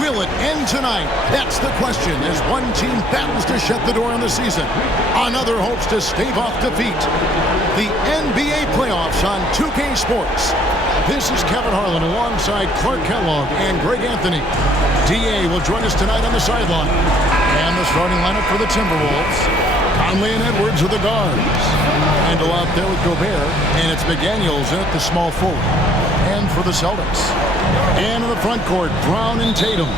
Will it end tonight? That's the question as one team battles to shut the door on the season. Another hopes to stave off defeat. The NBA playoffs on 2K Sports. This is Kevin Harlan alongside Clark Kellogg and Greg Anthony. DA will join us tonight on the sideline. And the starting lineup for the Timberwolves. Conley and Edwards are the guards. Randle out there with Gobert. And it's McDaniels at the small forward. And for the Celtics. And in the front court, Brown and Tatum.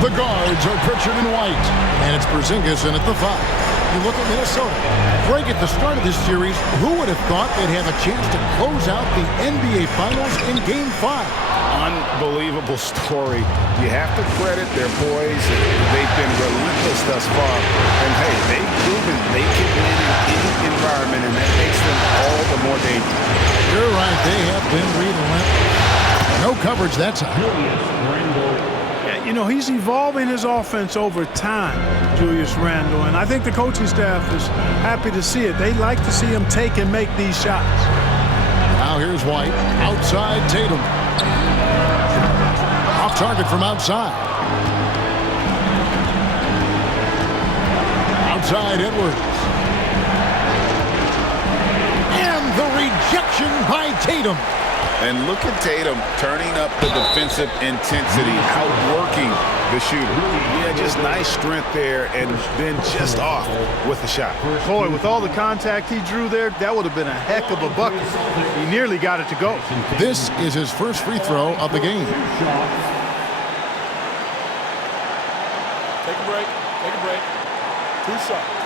The guards are Pritchard and White. And it's Porzingis in at the 5. You look at Minnesota. Greg, at the start of this series, who would have thought they'd have a chance to close out the NBA Finals in Game 5? Unbelievable story. You have to credit their boys. They've been relentless thus far. And, hey, they've proven they can win in any environment, and that makes them all the more dangerous. You're right. They have been relentless. No coverage that time. Yeah, you know, he's evolving his offense over time, Julius Randle, and I think the coaching staff is happy to see it. They like to see him take and make these shots. Now here's White. Outside Tatum. Off target from outside. Outside Edwards. And the rejection by Tatum. And look at Tatum turning up the defensive intensity, outworking the shooter. Yeah, just nice strength there, and then just off with the shot. Boy, with all the contact he drew there, that would have been a heck of a bucket. He nearly got it to go. This is his first free throw of the game. Take a break. Take a break. 2 shots.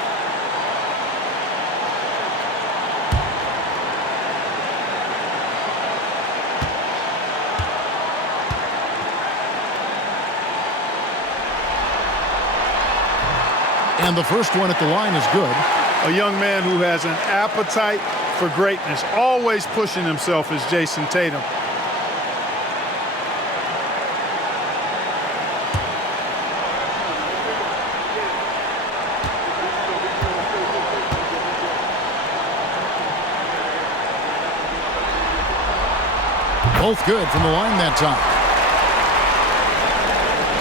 And the first one at the line is good. A young man who has an appetite for greatness, always pushing himself, is Jason Tatum. Both good from the line that time.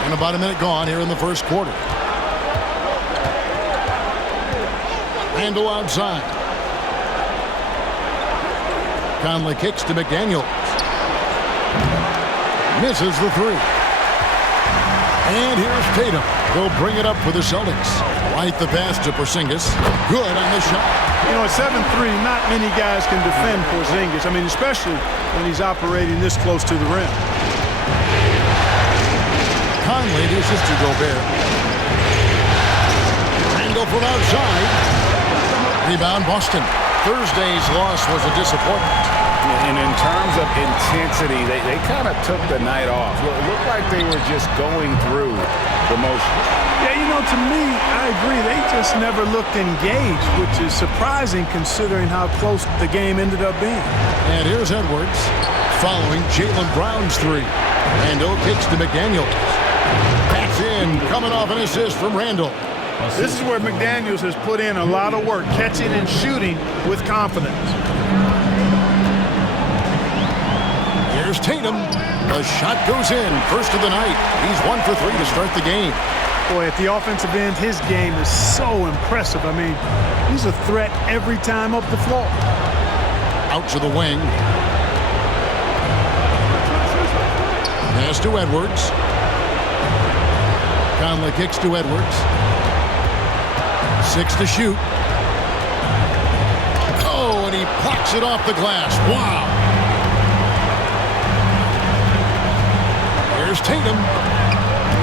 And about a minute gone here in the first quarter. Randle outside. Conley kicks to McDaniels. Misses the 3. And here's Tatum. They'll bring it up for the Celtics. Right the pass to Porzingis. Good on the shot. You know, at 7'3", not many guys can defend Porzingis. I mean, especially when he's operating this close to the rim. Conley dishes to Gobert. Randle from outside. Rebound, Boston. Thursday's loss was a disappointment. And in terms of intensity, they kind of took the night off. It looked like they were just going through the motions. Yeah, you know, to me, I agree. They just never looked engaged, which is surprising considering how close the game ended up being. And here's Edwards following Jaylen Brown's 3. Randle kicks to McDaniels. That's in, coming off an assist from Randle. This is where McDaniels has put in a lot of work, catching and shooting with confidence. Here's Tatum. The shot goes in. First of the night. He's 1 for 3 to start the game. Boy, at the offensive end, his game is so impressive. I mean, he's a threat every time up the floor. Out to the wing. Pass to Edwards. Conley kicks to Edwards. 6 to shoot. Oh, and he plucks it off the glass. Wow. Here's Tatum.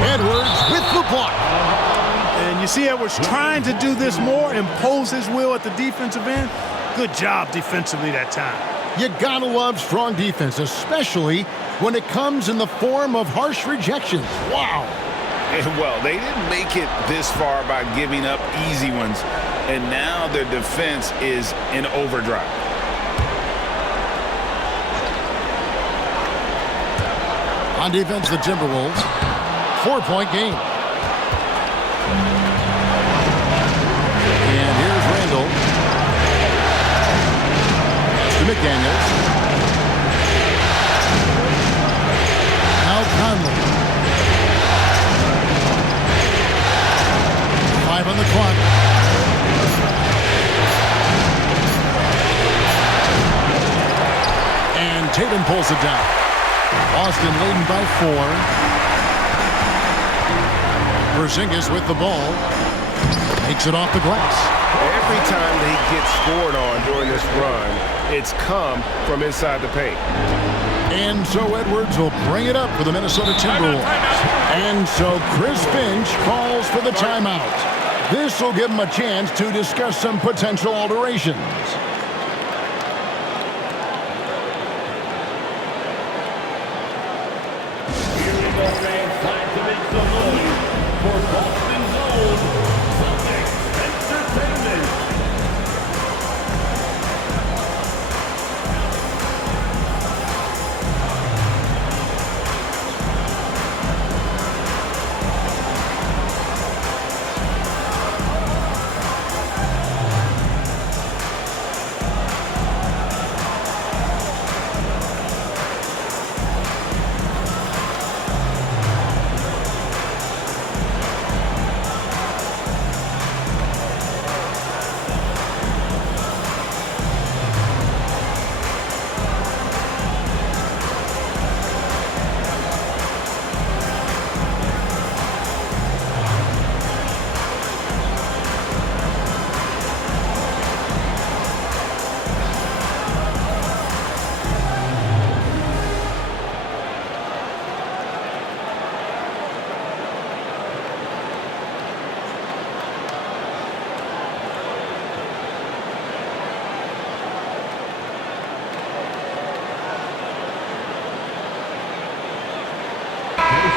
Edwards with the block. And you see Edwards trying to do this more, impose his will at the defensive end. Good job defensively that time. You gotta love strong defense, especially when it comes in the form of harsh rejections. Wow. Well, they didn't make it this far by giving up easy ones, and now their defense is in overdrive. On defense, the Timberwolves. 4-point game. And here's Randle. To McDaniels. Now Conley. and pulls it down. Boston leading by 4. Porzingis with the ball. Takes it off the glass. Every time that he gets scored on during this run, it's come from inside the paint. And so Edwards will bring it up for the Minnesota Timberwolves. And so Chris Finch calls for the timeout. This will give him a chance to discuss some potential alterations. Here we go, fans. Time to make some noise for Boston's own Celtics Entertainment.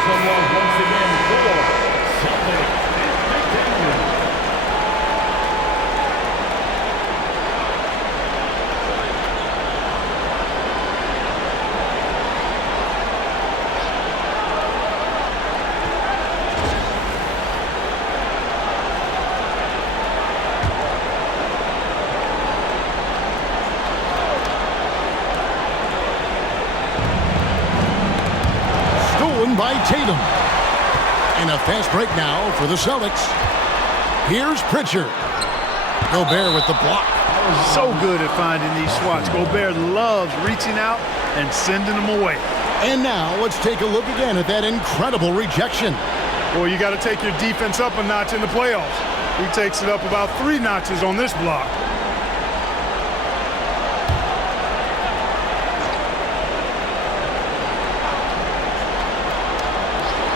Someone once again for Celtics Entertainment. By Tatum. And a fast break now for the Celtics. Here's Pritchard. Gobert with the block. So good at finding these swats. Gobert loves reaching out and sending them away. And now let's take a look again at that incredible rejection. Well, you got to take your defense up a notch in the playoffs. He takes it up about 3 notches on this block.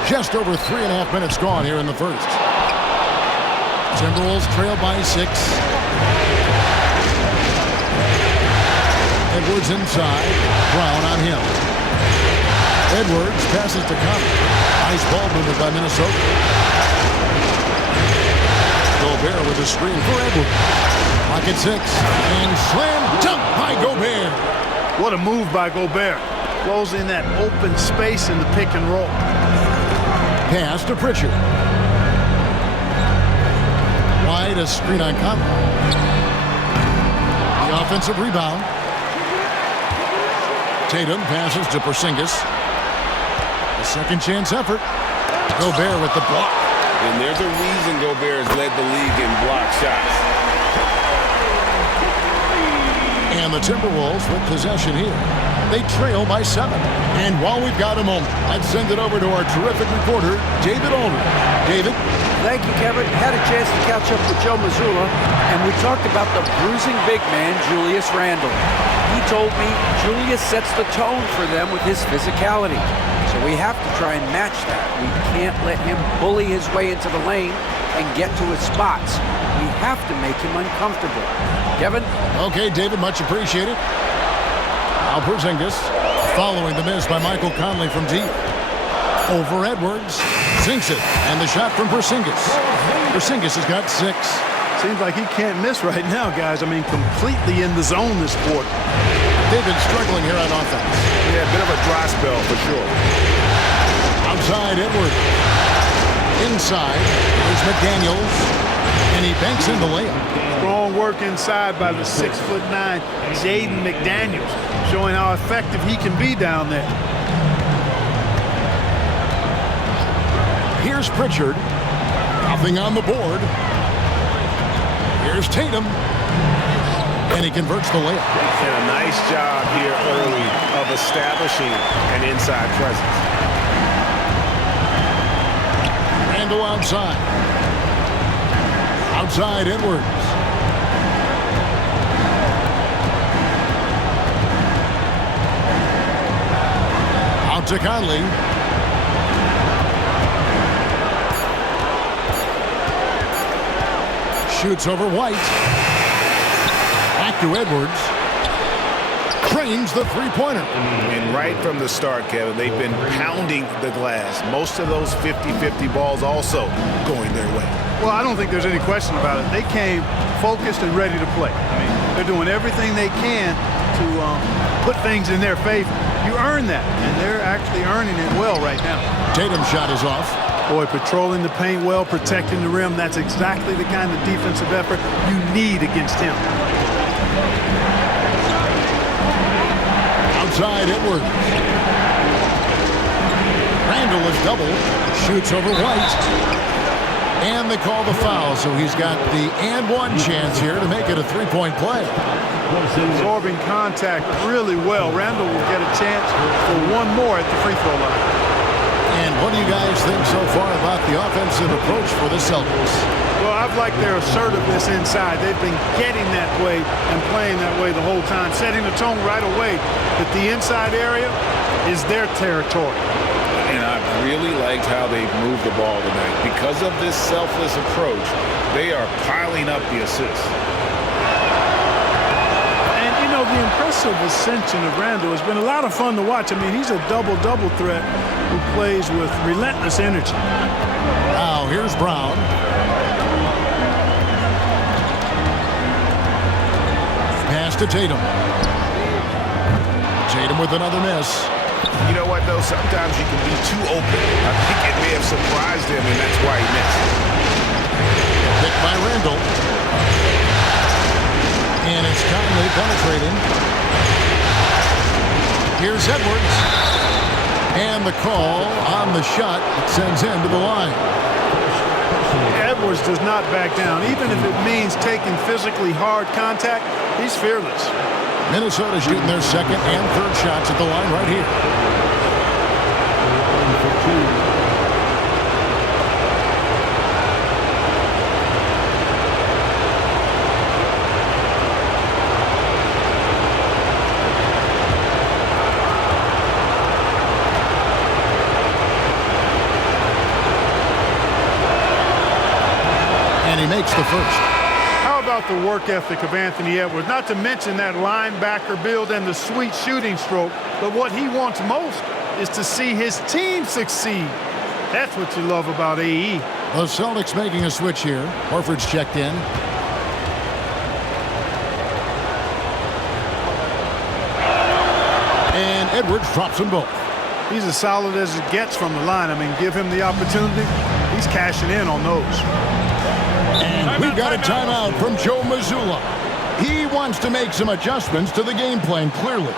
Just over 3.5 minutes gone here in the first. Timberwolves trail by 6. Edwards inside. Brown on him. Edwards passes to Conley. Nice ball movement by Minnesota. Gobert with a screen for Edwards. Pocket 6. And slam dunk by Gobert. What a move by Gobert. Closing that open space in the pick and roll. Pass to Pritchard. Wide, a screen on Conley. The offensive rebound. Tatum passes to Porzingis. A second chance effort. Gobert with the block. And there's a reason Gobert has led the league in block shots. And the Timberwolves with possession here. They trail by 7. And while we've got a moment, let's send it over to our terrific reporter, David Aldridge. David? Thank you, Kevin. Had a chance to catch up with Joe Mazzulla, and we talked about the bruising big man, Julius Randle. He told me Julius sets the tone for them with his physicality. So we have to try and match that. We can't let him bully his way into the lane and get to his spots. We have to make him uncomfortable. Kevin? Okay, David, much appreciated. Now Porzingis, following the miss by Michael Conley from deep. Over Edwards, sinks it, and the shot from Porzingis. Porzingis has got 6. Seems like he can't miss right now, guys. I mean, completely in the zone this quarter. They've been struggling here on offense. Yeah, a bit of a dry spell for sure. Outside, Edwards. Inside, there's McDaniels, and he banks in the layup. Strong work inside by the 6'9" Jaden McDaniels, showing how effective he can be down there. Here's Pritchard. Nothing on the board. Here's Tatum. And he converts the layup. And a nice job here early of establishing an inside presence. Randle outside. Outside Edwards. Out to Conley. Shoots over White. Back to Edwards. Trains the three-pointer. And right from the start, Kevin, they've been pounding the glass. Most of those 50-50 balls also going their way. Well, I don't think there's any question about it. They came focused and ready to play. I mean, they're doing everything they can to put things in their favor. You earn that, and they're actually earning it well right now. Tatum's shot is off. Boy, patrolling the paint well, protecting the rim. That's exactly the kind of defensive effort you need against him. Outside Edwards. Randle is double. Shoots over White. And they call the foul, so he's got the and one chance here to make it a three-point play. Absorbing contact really well. Randle will get a chance for one more at the free throw line. And what do you guys think so far about the offensive approach for the Celtics? Well, I've liked their assertiveness inside. They've been getting that way and playing that way the whole time, setting the tone right away that the inside area is their territory. And I've really liked how they've moved the ball tonight. Because of this selfless approach, they are piling up the assists. And, you know, the impressive ascension of Randle has been a lot of fun to watch. I mean, he's a double-double threat who plays with relentless energy. Now, here's Brown. Pass to Tatum. Tatum with another miss. You know what, though? Sometimes you can be too open. I think it may have surprised him, and that's why he missed. Picked by Randle. And it's Conley penetrating. Here's Edwards. And the call on the shot that sends him to the line. Edwards does not back down. Even if it means taking physically hard contact, he's fearless. Minnesota shooting their second and third shots at the line right here. And he makes the first. How about the work ethic of Anthony Edwards? Not to mention that linebacker build and the sweet shooting stroke, but what he wants most is to see his team succeed. That's what you love about AE. The Celtics making a switch here. Horford's checked in. And Edwards drops them both. He's as solid as it gets from the line. I mean, give him the opportunity. He's cashing in on those. And we've got a timeout from Joe Mazzulla. He wants to make some adjustments to the game plan, clearly.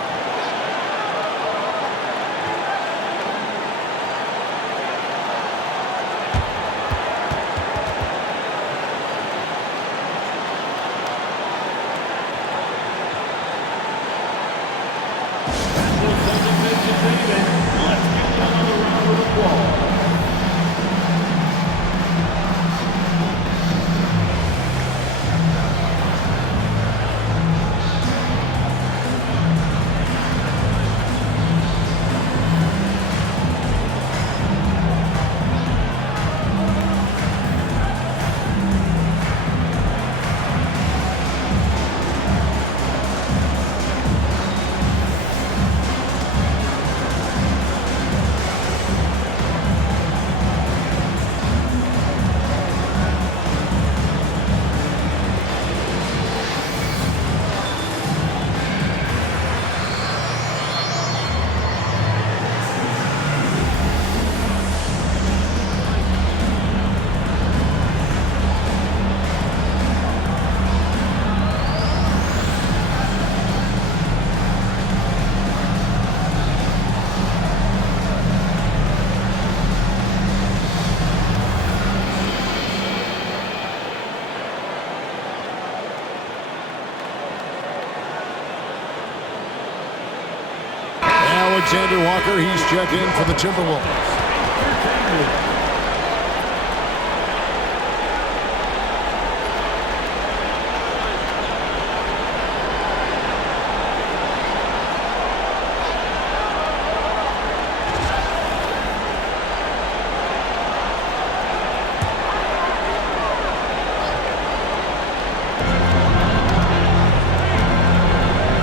Alexander Walker, he's checked in for the Timberwolves.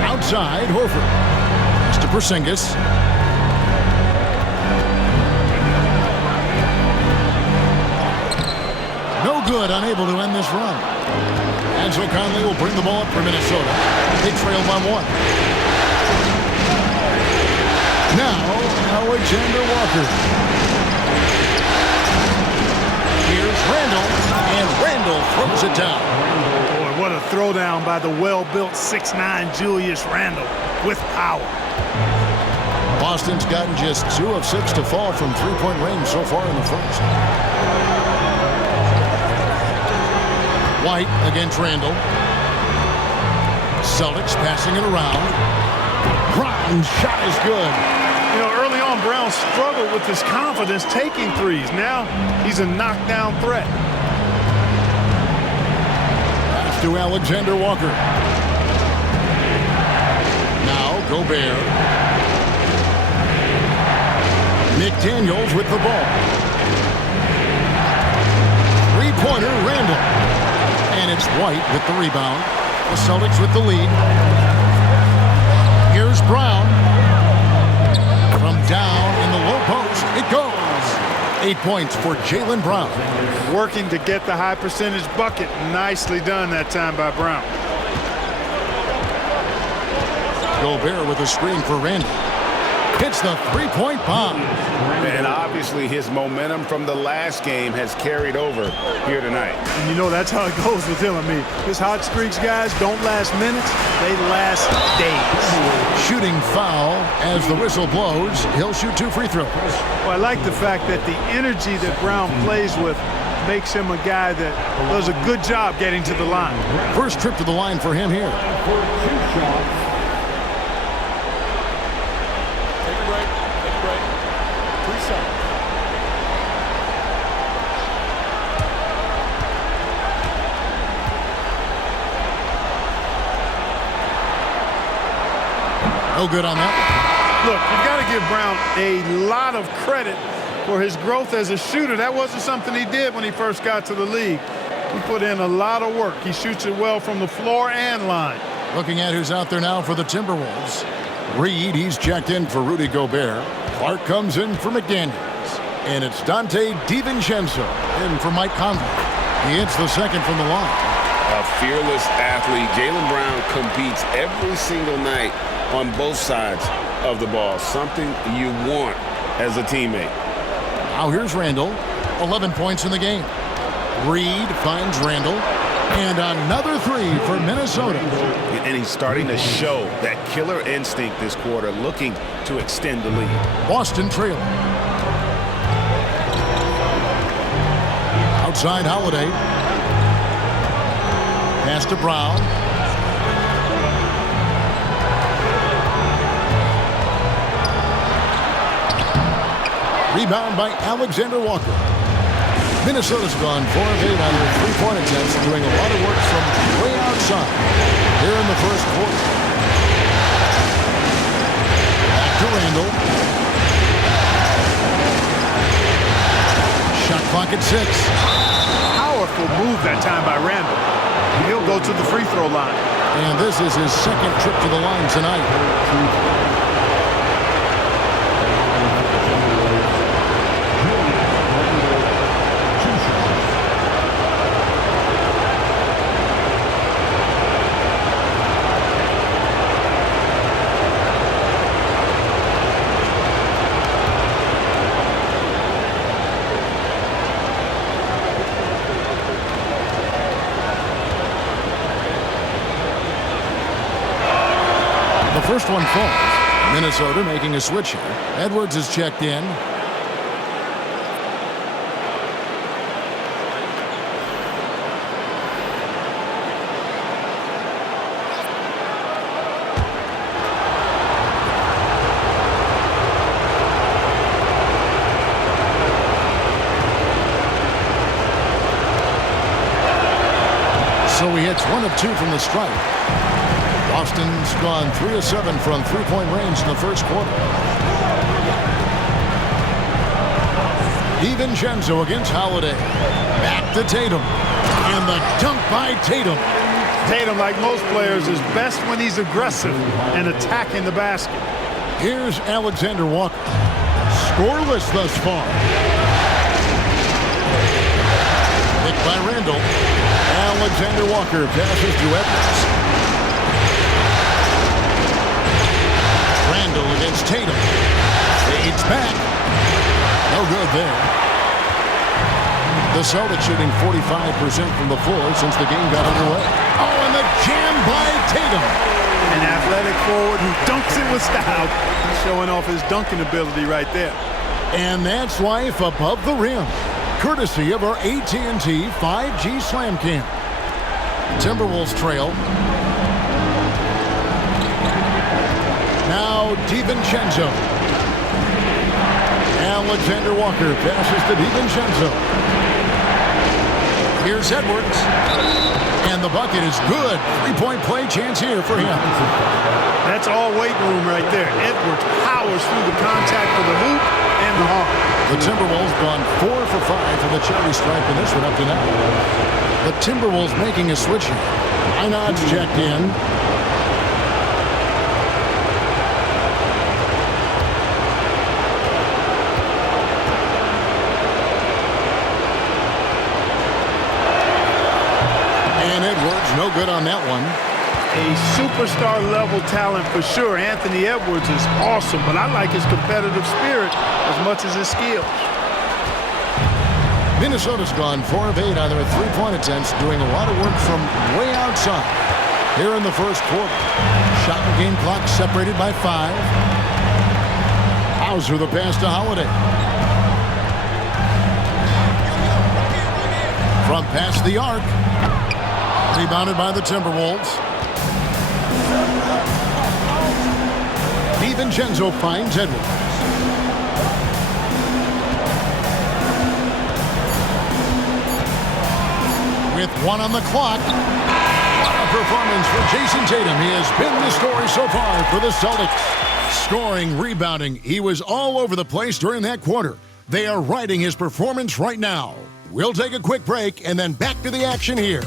Outside, Horford. Pass to Porzingis. No good, unable to end this run. Ansel Conley will bring the ball up for Minnesota. They trail by 1. Now, Alexander Walker. Here's Randall, and Randall throws it down. Boy, what a throwdown by the well-built 6'9" Julius Randle with power. Boston's gotten just 2 of 6 to fall from three-point range so far in the first. White against Randall. Celtics passing it around. Brown's shot is good. You know, early on, Brown struggled with his confidence taking threes. Now he's a knockdown threat. Pass to Alexander Walker. Now Gobert. McDaniels with the ball. Three-pointer, Randall. And it's White with the rebound. The Celtics with the lead. Here's Brown. From down in the low post, it goes. 8 points for Jaylen Brown. Working to get the high percentage bucket. Nicely done that time by Brown. Gobert with a screen for Randall. Hits the three-point bomb. And obviously his momentum from the last game has carried over here tonight. And you know that's how it goes with him. I mean, his hot streaks, guys, don't last minutes. They last days. Shooting foul as the whistle blows. He'll shoot 2 free throws. Well, I like the fact that the energy that Brown plays with makes him a guy that does a good job getting to the line. First trip to the line for him here. For 2 shots. Take a break. Take a break. 3 shots. No good on that. Look, you've got to give Brown a lot of credit for his growth as a shooter. That wasn't something he did when he first got to the league. He put in a lot of work. He shoots it well from the floor and line. Looking at who's out there now for the Timberwolves. Reed, he's checked in for Rudy Gobert. Clark comes in for McDaniels. And it's Dante DiVincenzo in for Mike Conley. He hits the second from the line. A fearless athlete. Jaylen Brown competes every single night on both sides of the ball. Something you want as a teammate. Now here's Randall. 11 points in the game. Reed finds Randall. And another 3 for Minnesota. And he's starting to show that killer instinct this quarter, looking to extend the lead. Boston trailing. Outside Holiday. Pass to Brown. Rebound by Alexander Walker. Minnesota's gone 4 of 8 on their three-point attempts, doing a lot of work from way outside here in the first quarter. Back to Randall. Shot clock at 6. Powerful move that time by Randall. He'll go to the free throw line. And this is his second trip to the line tonight. First one falls. Minnesota making a switch here. Edwards is checked in. So he hits 1 of 2 from the stripe. Boston's gone 3 of 7 from three-point range in the first quarter. DiVincenzo against Holiday. Back to Tatum. And the dunk by Tatum. Tatum, like most players, is best when he's aggressive and attacking the basket. Here's Alexander Walker. Scoreless thus far. Picked by Randall. Alexander Walker passes to Edwards. Randall against Tatum. Fades back. No good there. The Celtics shooting 45% from the floor since the game got underway. Oh, and the jam by Tatum. An athletic forward who dunks it with style. He's showing off his dunking ability right there. And that's life above the rim. Courtesy of our AT&T 5G Slam Cam. Timberwolves trail. Now DiVincenzo. Alexander Walker passes to DiVincenzo. Here's Edwards. And the bucket is good. Three-point play chance here for him. That's all weight room right there. Edwards powers through the contact for the hoop and the arm. The Timberwolves gone 4 for 5 for the charity stripe in this one up to now. The Timberwolves making a switch here. Einod's checked in. And Edwards, no good on that one. A superstar level talent for sure. Anthony Edwards is awesome, but I like his competitive spirit as much as his skills. Minnesota's gone 4 of 8 on their three-point attempts, doing a lot of work from way outside. Here in the first quarter. Shot and game clock separated by 5. Hauser the pass to Holiday. Front past the arc. Rebounded by the Timberwolves. DiVincenzo finds Edwards. With 1 on the clock. What a performance for Jason Tatum. He has been the story so far for the Celtics. Scoring, rebounding. He was all over the place during that quarter. They are riding his performance right now. We'll take a quick break and then back to the action here.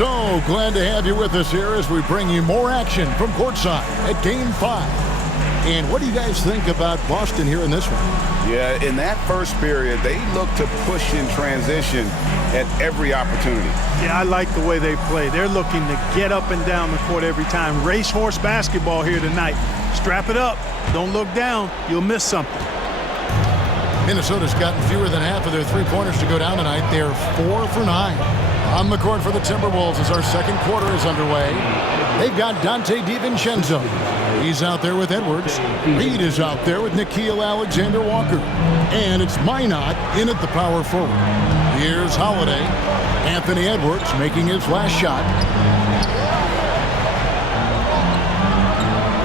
So glad to have you with us here as we bring you more action from courtside at Game 5. And what do you guys think about Boston here in this one? Yeah, in that first period, they looked to push in transition at every opportunity. Yeah, I like the way they play. They're looking to get up and down the court every time. Racehorse basketball here tonight. Strap it up. Don't look down. You'll miss something. Minnesota's gotten fewer than half of their three-pointers to go down tonight. They're 4 for 9. On the court for the Timberwolves as our second quarter is underway. They've got Dante DiVincenzo. He's out there with Edwards. Reed is out there with Nickeil Alexander-Walker. And it's Minot in at the power forward. Here's Holiday. Anthony Edwards making his last shot.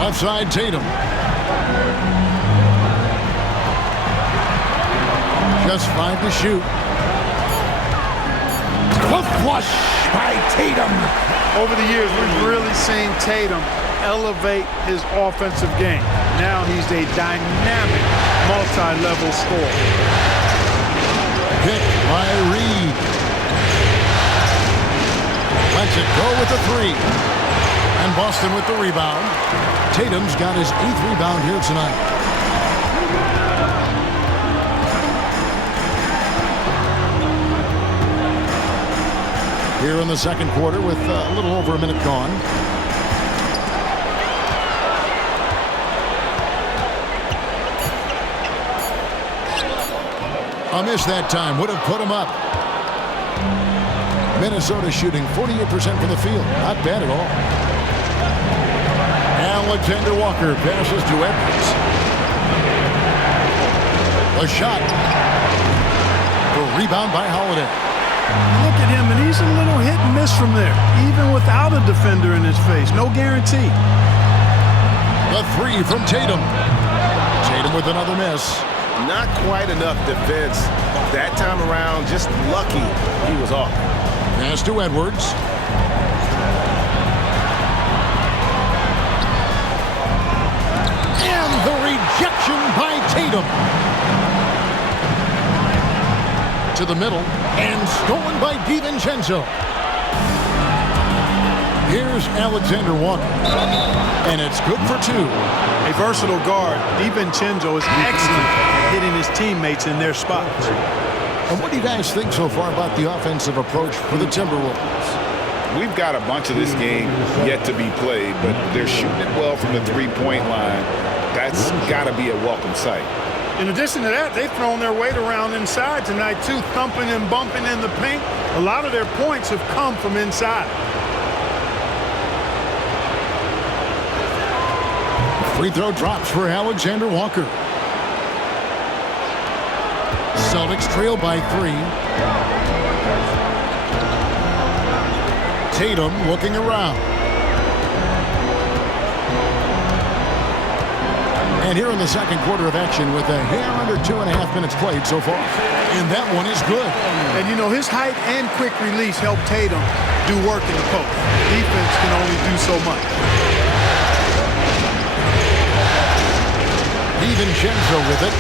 Left side Tatum. Just 5 to shoot. A flush by Tatum. Over the years, we've really seen Tatum elevate his offensive game. Now he's a dynamic, multi-level scorer. Picked by Reed. Lets it go with the 3. And Boston with the rebound. Tatum's got his 8th rebound here tonight. Here in the second quarter with a little over a minute gone. A miss that time would have put him up. Minnesota shooting 48% from the field. Not bad at all. Alexander Walker passes to Edwards. A shot. The rebound by Holiday. Look at him, and he's a little hit and miss from there, even without a defender in his face. No guarantee. The three from Tatum. Tatum with another miss. Not quite enough defense that time around. Just lucky he was off. Pass to Edwards. And the rejection by Tatum. To the middle and stolen by DiVincenzo. Here's Alexander Walker. And it's good for two. A versatile guard, DiVincenzo is excellent at hitting his teammates in their spots. And what do you guys think so far about the offensive approach for the Timberwolves? We've got a bunch of this game yet to be played, but they're shooting it well from the three-point line. That's got to be a welcome sight. In addition to that, they've thrown their weight around inside tonight, too, thumping and bumping in the paint. A lot of their points have come from inside. Free throw drops for Alexander Walker. Celtics trail by 3. Tatum looking around. And here in the second quarter of action with a hair under 2.5 minutes played so far. And that one is good. And, you know, his height and quick release help Tatum do work in the post. Defense can only do so much. DiVincenzo with it.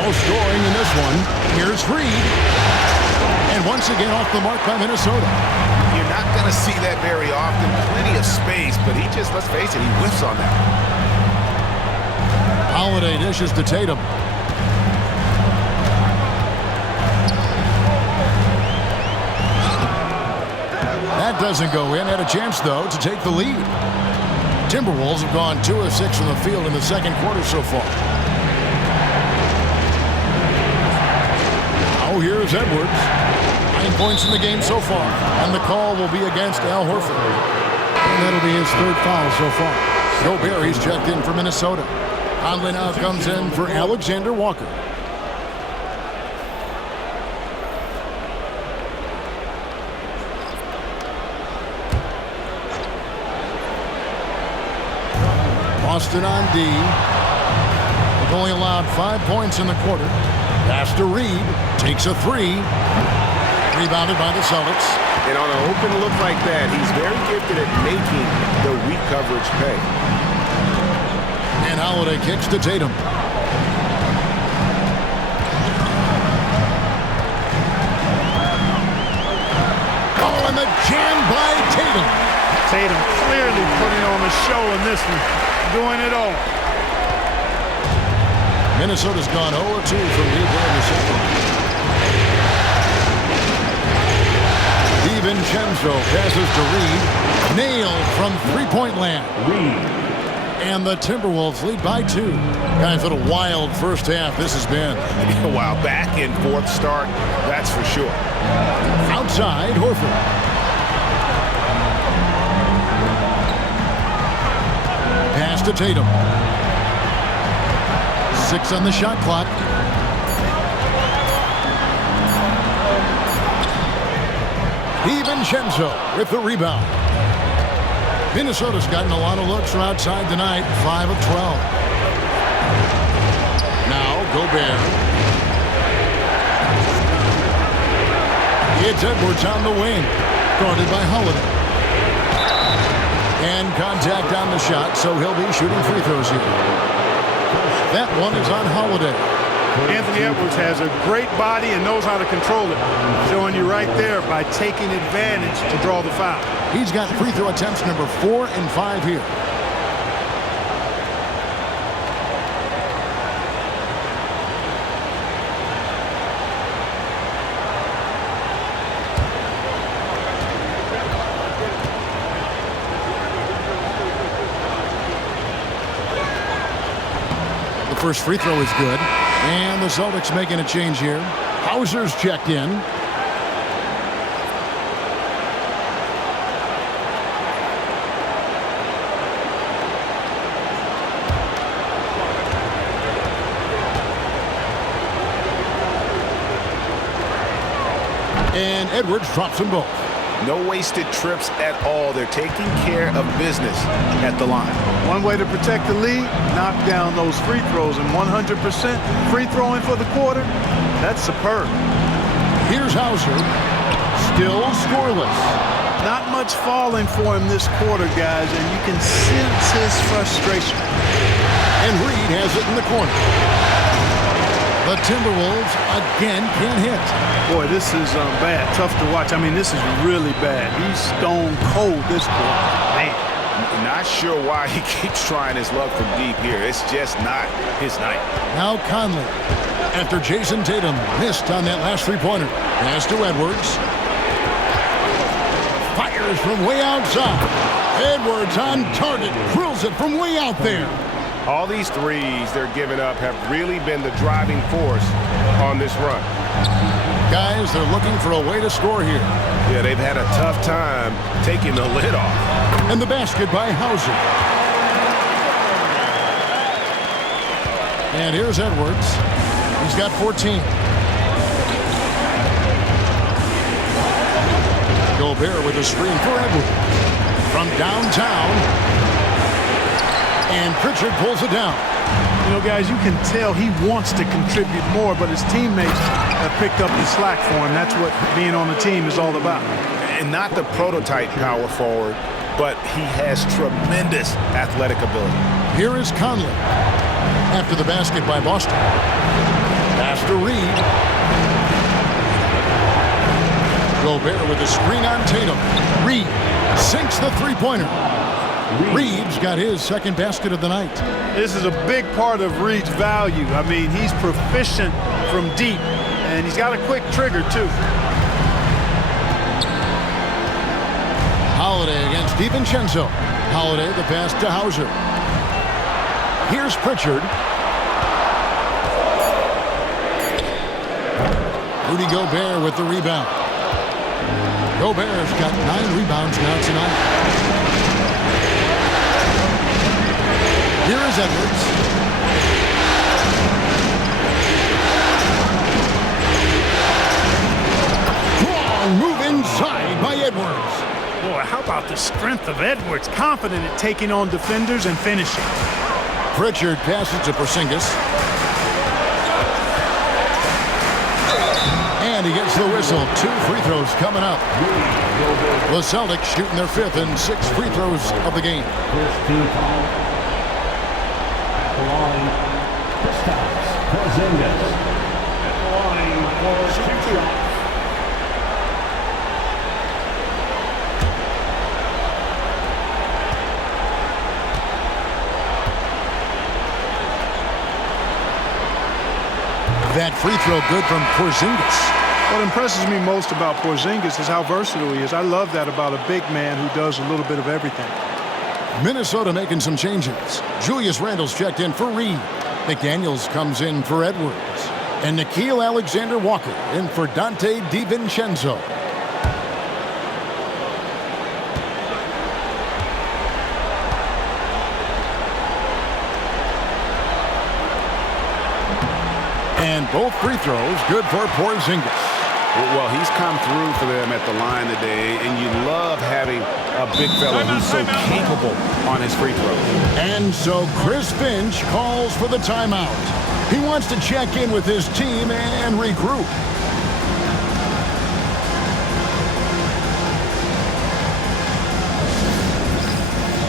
No scoring in this one. Here's Reed. And once again off the mark by Minnesota. You're not going to see that very often. Plenty of space, but he just, let's face it, he whiffs on that. Holiday dishes to Tatum. That doesn't go in. Had a chance, though, to take the lead. Timberwolves have gone 2 of 6 from the field in the second quarter so far. Oh, here's Edwards. 9 points in the game so far. And the call will be against Al Horford. And that'll be his 3rd foul so far. Gobert, he's checked in for Minnesota. Conley now comes in for Alexander Walker. Boston on D. They've only allowed 5 points in the quarter. Pass to Reed. Takes a 3. Rebounded by the Celtics. And on an open look like that, he's very gifted at making the weak coverage pay. And Holiday kicks to Tatum. Oh, and the jam by Tatum. Tatum clearly putting on a show in this one, doing it all. Minnesota's gone 0-2 from deep in the second. DiVincenzo passes to Reed. Nailed from three-point land. Reed. And the Timberwolves lead by 2. Guys, what a wild first half this has been. Wow, back and forth start, that's for sure. Outside, Horford. Pass to Tatum. 6 on the shot clock. DiVincenzo with the rebound. Minnesota's gotten a lot of looks from outside tonight, 5 of 12. Now Gobert. It's Edwards on the wing, guarded by Holiday. And contact on the shot, so he'll be shooting free throws here. That one is on Holiday. Anthony Edwards has a great body and knows how to control it. Showing you right there by taking advantage to draw the foul. He's got free throw attempts number 4 and 5 here. The first free throw is good. And the Celtics making a change here. Hauser's checked in. And Edwards drops them both. No wasted trips at all. They're taking care of business at the line. One way to protect the lead, knock down those free throws, and 100% free throwing for the quarter, that's superb. Here's Hauser, still scoreless. Not much falling for him this quarter, guys, and you can sense his frustration. And Reed has it in the corner. The Timberwolves again can't hit. Boy, this is bad. Tough to watch. I mean, this is really bad. He's stone cold this quarter. Man. Not sure why he keeps trying his luck from deep here. It's just not his night. Now Conley, after Jason Tatum missed on that last three-pointer. Pass to Edwards. Fires from way outside. Edwards on target. Drills it from way out there. All these threes they're giving up have really been the driving force on this run. Guys, they're looking for a way to score here. Yeah, they've had a tough time taking the lid off. And the basket by Hauser. And here's Edwards. He's got 14. Gobert with a screen for Edwards. From downtown. And Pritchard pulls it down. You know, guys, you can tell he wants to contribute more, but his teammates have picked up the slack for him. That's what being on the team is all about. And not the prototype power forward, but he has tremendous athletic ability. Here is Conley. After the basket by Boston. Pass to Reed. Gobert with a screen on Tatum. Reed sinks the three-pointer. Reed's got his second basket of the night. This is a big part of Reed's value. I mean, he's proficient from deep, and he's got a quick trigger, too. Holiday against DiVincenzo. Holiday, the pass to Hauser. Here's Pritchard. Rudy Gobert with the rebound. Gobert's got 9 rebounds now tonight. Here is Edwards. Long move inside by Edwards. Boy, how about the strength of Edwards? Confident at taking on defenders and finishing. Pritchard passes to Porzingis. And he gets the whistle. 2 free throws coming up. The Celtics shooting their 5th and 6th free throws of the game. That free throw good from Porzingis. What impresses me most about Porzingis is how versatile he is. I love that about a big man who does a little bit of everything. Minnesota making some changes. Julius Randle's checked in for Reed. McDaniels comes in for Edwards. And Nickeil Alexander-Walker in for Dante DiVincenzo. And both free throws good for Porzingis. Well, he's come through for them at the line today, and you love having a big fella who's so capable on his free throw. And so Chris Finch calls for the timeout. He wants to check in with his team and regroup.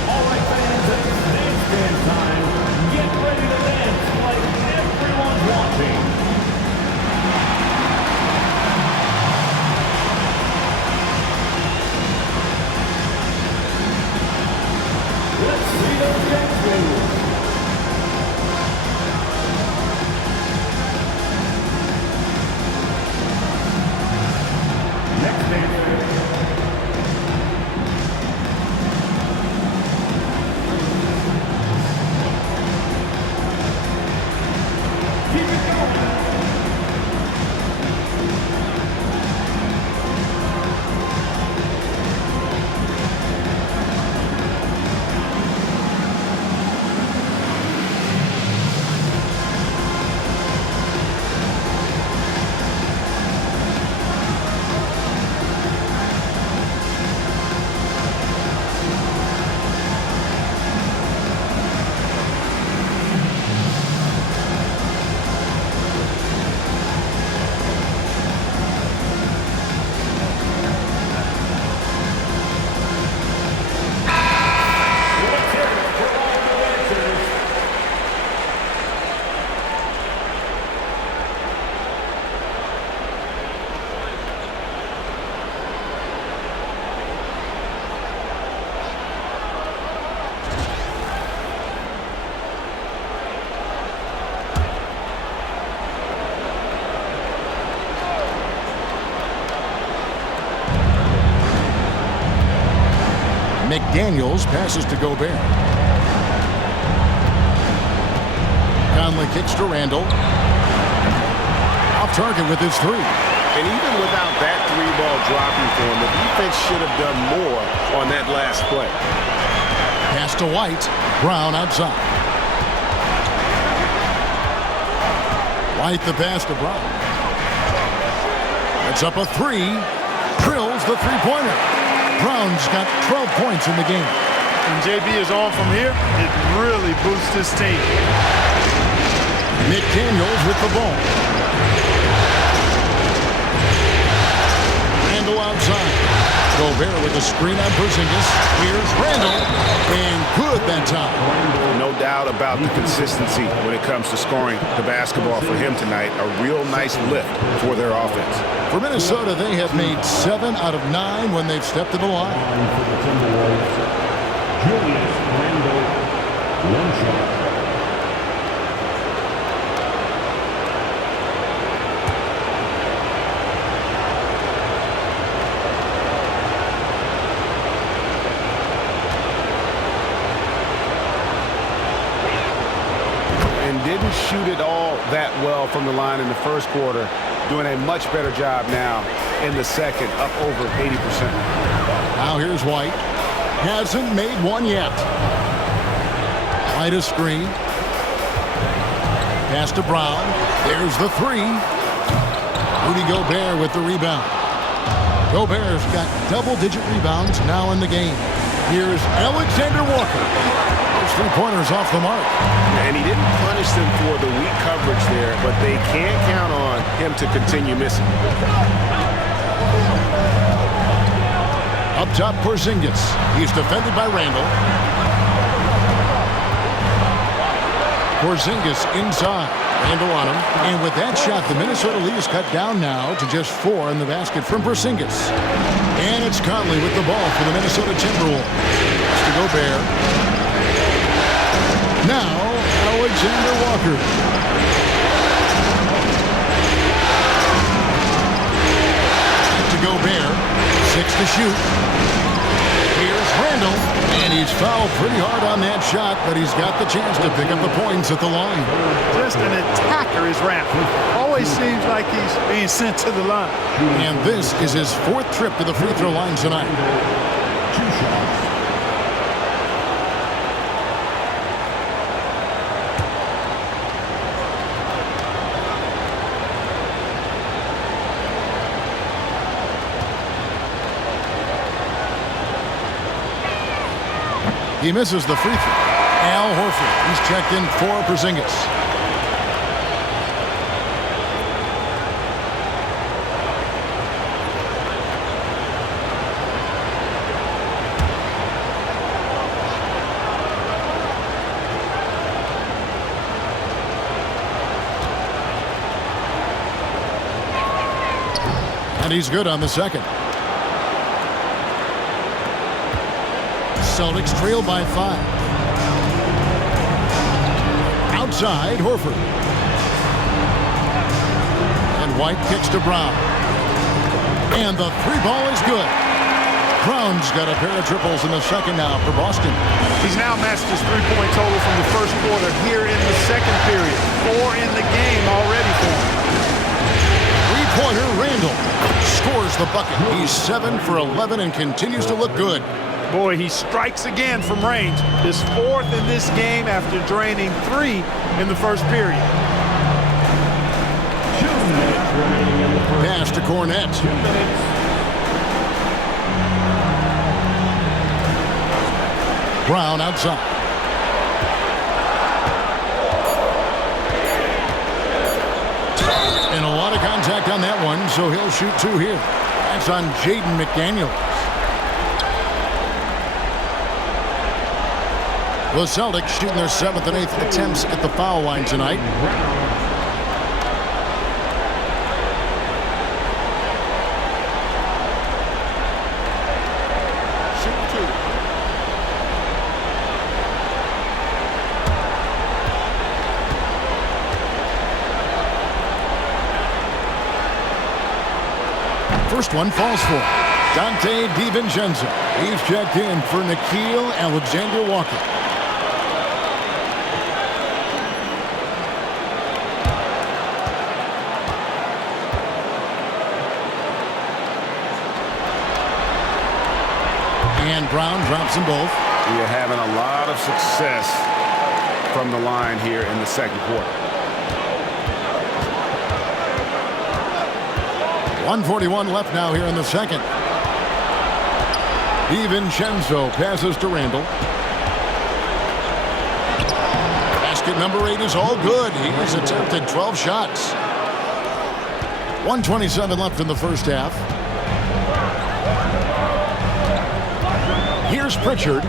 All right, fans, it's dance time. Get ready to dance like everyone's watching. Let's see those dance moves. Next dancer. Keep it going. McDaniels passes to Gobert. Conley kicks to Randall. Off target with his three. And even without that three-ball dropping for him, the defense should have done more on that last play. Pass to White. Brown outside. White the pass to Brown. It's up a three. Drills the three-pointer. Brown's got 12 points in the game. When JB is on from here, it really boosts his team. McDaniels with the ball. Randall outside. Gobert with the screen on Porzingis. Here's Randall. And good that time. No doubt about the consistency when it comes to scoring the basketball for him tonight. A real nice lift for their offense. For Minnesota, they have made 7 out of 9 when they've stepped to the line. For the Timberwolves, Julius Randle, one shot. Didn't shoot it all that well from the line in the first quarter. Doing a much better job now in the second, up over 80%. Now here's White. Hasn't made one yet. White a screen. Pass to Brown. There's the three. Rudy Gobert with the rebound. Gobert's got double-digit rebounds now in the game. Here's Alexander Walker. Those three-pointers off the mark. And he didn't punish them for the weak coverage there, but they can't count on him to continue missing. Up top, Porzingis. He's defended by Randall. Porzingis inside. Randall on him. And with that shot, the Minnesota lead is cut down now to just 4 in the basket from Porzingis. And it's Conley with the ball for the Minnesota Timberwolves. It's to Gobert. Now, Alexander Walker. To Gobert. 6 to shoot. Here's Randall. And he's fouled pretty hard on that shot, but he's got the chance to pick up the points at the line. Just an attacker is Randall. Always seems like he's being sent to the line. And this is his 4th trip to the free throw line tonight. 2 shots. He misses the free throw. Al Horford. He's checked in for Porzingis. And he's good on the second. Celtics trail by 5. Outside, Horford. And White kicks to Brown. And the three ball is good. Brown's got a pair of triples in the second now for Boston. He's now matched his three-point total from the first quarter here in the second period. 4 in the game already for him. Three-pointer, Randall scores the bucket. He's 7 for 11 and continues to look good. Boy, he strikes again from range. His 4th in this game after draining 3 in the first period. 2 minutes remaining in the first. Pass to Cornette. 2 minutes. Brown outside. And a lot of contact on that one, so he'll shoot 2 here. That's on Jaden McDaniels. The Celtics shooting their 7th and 8th attempts at the foul line tonight. First one falls for. Dante DiVincenzo. He's checked in for Nickeil Alexander-Walker. And Brown drops them both. You're having a lot of success from the line here in the second quarter. 1:41 left now here in the second. DiVincenzo passes to Randall. Basket number 8 is all good. He's attempted 12 shots. 1:27 left in the first half. Here's Pritchard.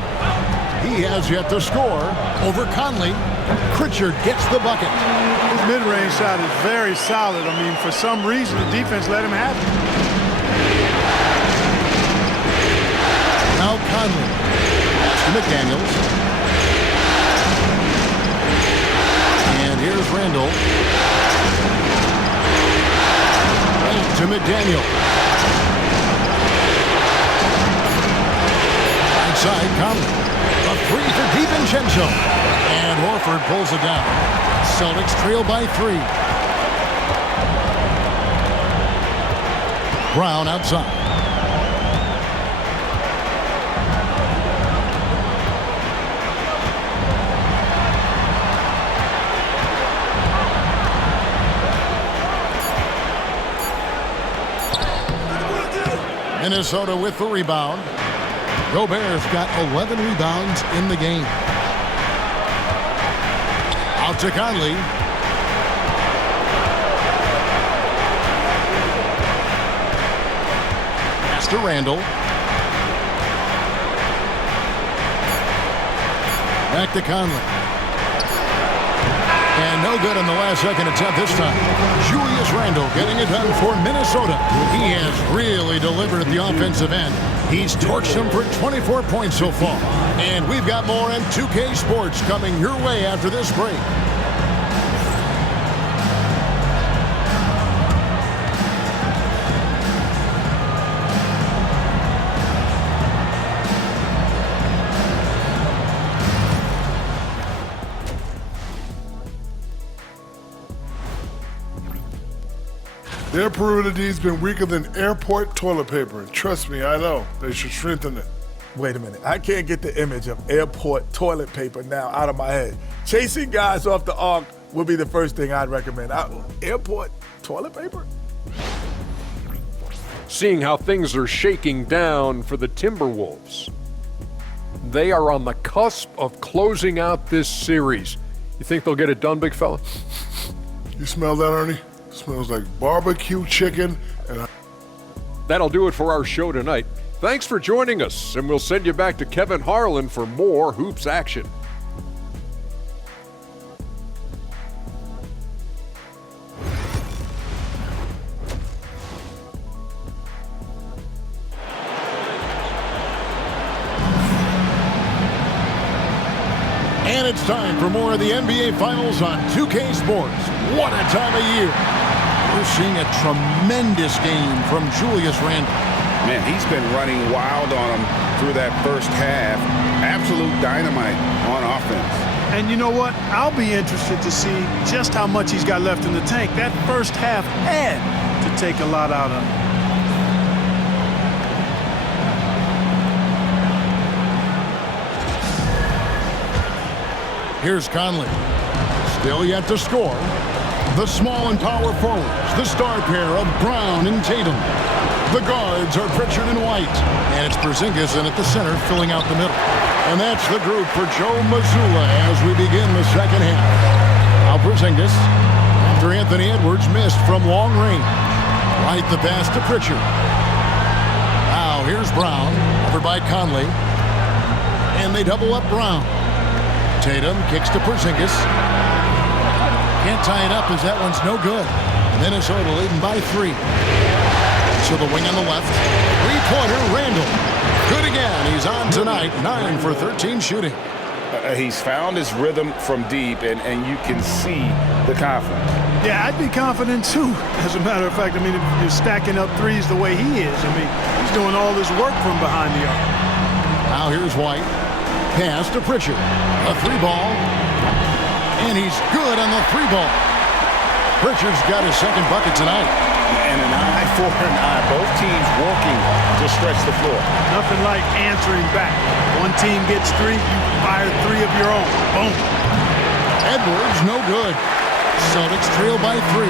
He has yet to score over Conley. Pritchard gets the bucket. His mid-range shot is very solid. I mean, for some reason, the defense let him have it. Now Conley. Pass to McDaniels. And here's Randall. Right to McDaniel. Outside Conley. A 3 for DiVincenzo. And Horford pulls it down. Celtics trail by 3. Brown outside. Minnesota with the rebound. Gobert's got 11 rebounds in the game. Out to Conley. Pass to Randall. Back to Conley. And no good on the last second attempt this time. Julius Randle getting it done for Minnesota. He has really delivered at the offensive end. He's torched them for 24 points so far. And we've got more in 2K Sports coming your way after this break. Their perimeter D's been weaker than airport toilet paper. Trust me, I know. They should strengthen it. Wait a minute. I can't get the image of airport toilet paper now out of my head. Chasing guys off the arc would be the first thing I'd recommend. Airport toilet paper? Seeing how things are shaking down for the Timberwolves. They are on the cusp of closing out this series. You think they'll get it done, big fella? You smell that, Ernie? Smells like barbecue chicken and That'll do it for our show tonight. Thanks for joining us, and we'll send you back to Kevin Harlan for more hoops action. And it's time for more of the NBA Finals on 2K Sports. What a time of year. We're seeing a tremendous game from Julius Randle. Man, he's been running wild on him through that first half. Absolute dynamite on offense. And you know what? I'll be interested to see just how much he's got left in the tank. That first half had to take a lot out of him. Here's Conley. Still yet to score. The small and power forwards, the star pair of Brown and Tatum. The guards are Pritchard and White. And it's Porzingis in at the center, filling out the middle. And that's the group for Joe Mazzulla as we begin the second half. Now Porzingis, after Anthony Edwards missed from long range. Right the pass to Pritchard. Now here's Brown, over by Conley. And they double up Brown. Tatum kicks to Porzingis. Can't tie it up as that one's no good. Minnesota leading by 3. So the wing on the left. Three-pointer, Randall. Good again. He's on tonight. 9 for 13 shooting. He's found his rhythm from deep, and you can see the confidence. Yeah, I'd be confident too. As a matter of fact, I mean, if you're stacking up threes the way he is, I mean, he's doing all this work from behind the arc. Now here's White. Pass to Pritchard. A 3-ball. And he's good on the 3-ball. Pritchard's got his second bucket tonight. And an eye for an eye. Both teams working to stretch the floor. Nothing like answering back. One team gets 3, you fire 3 of your own. Boom. Edwards, no good. Celtics trail by 3.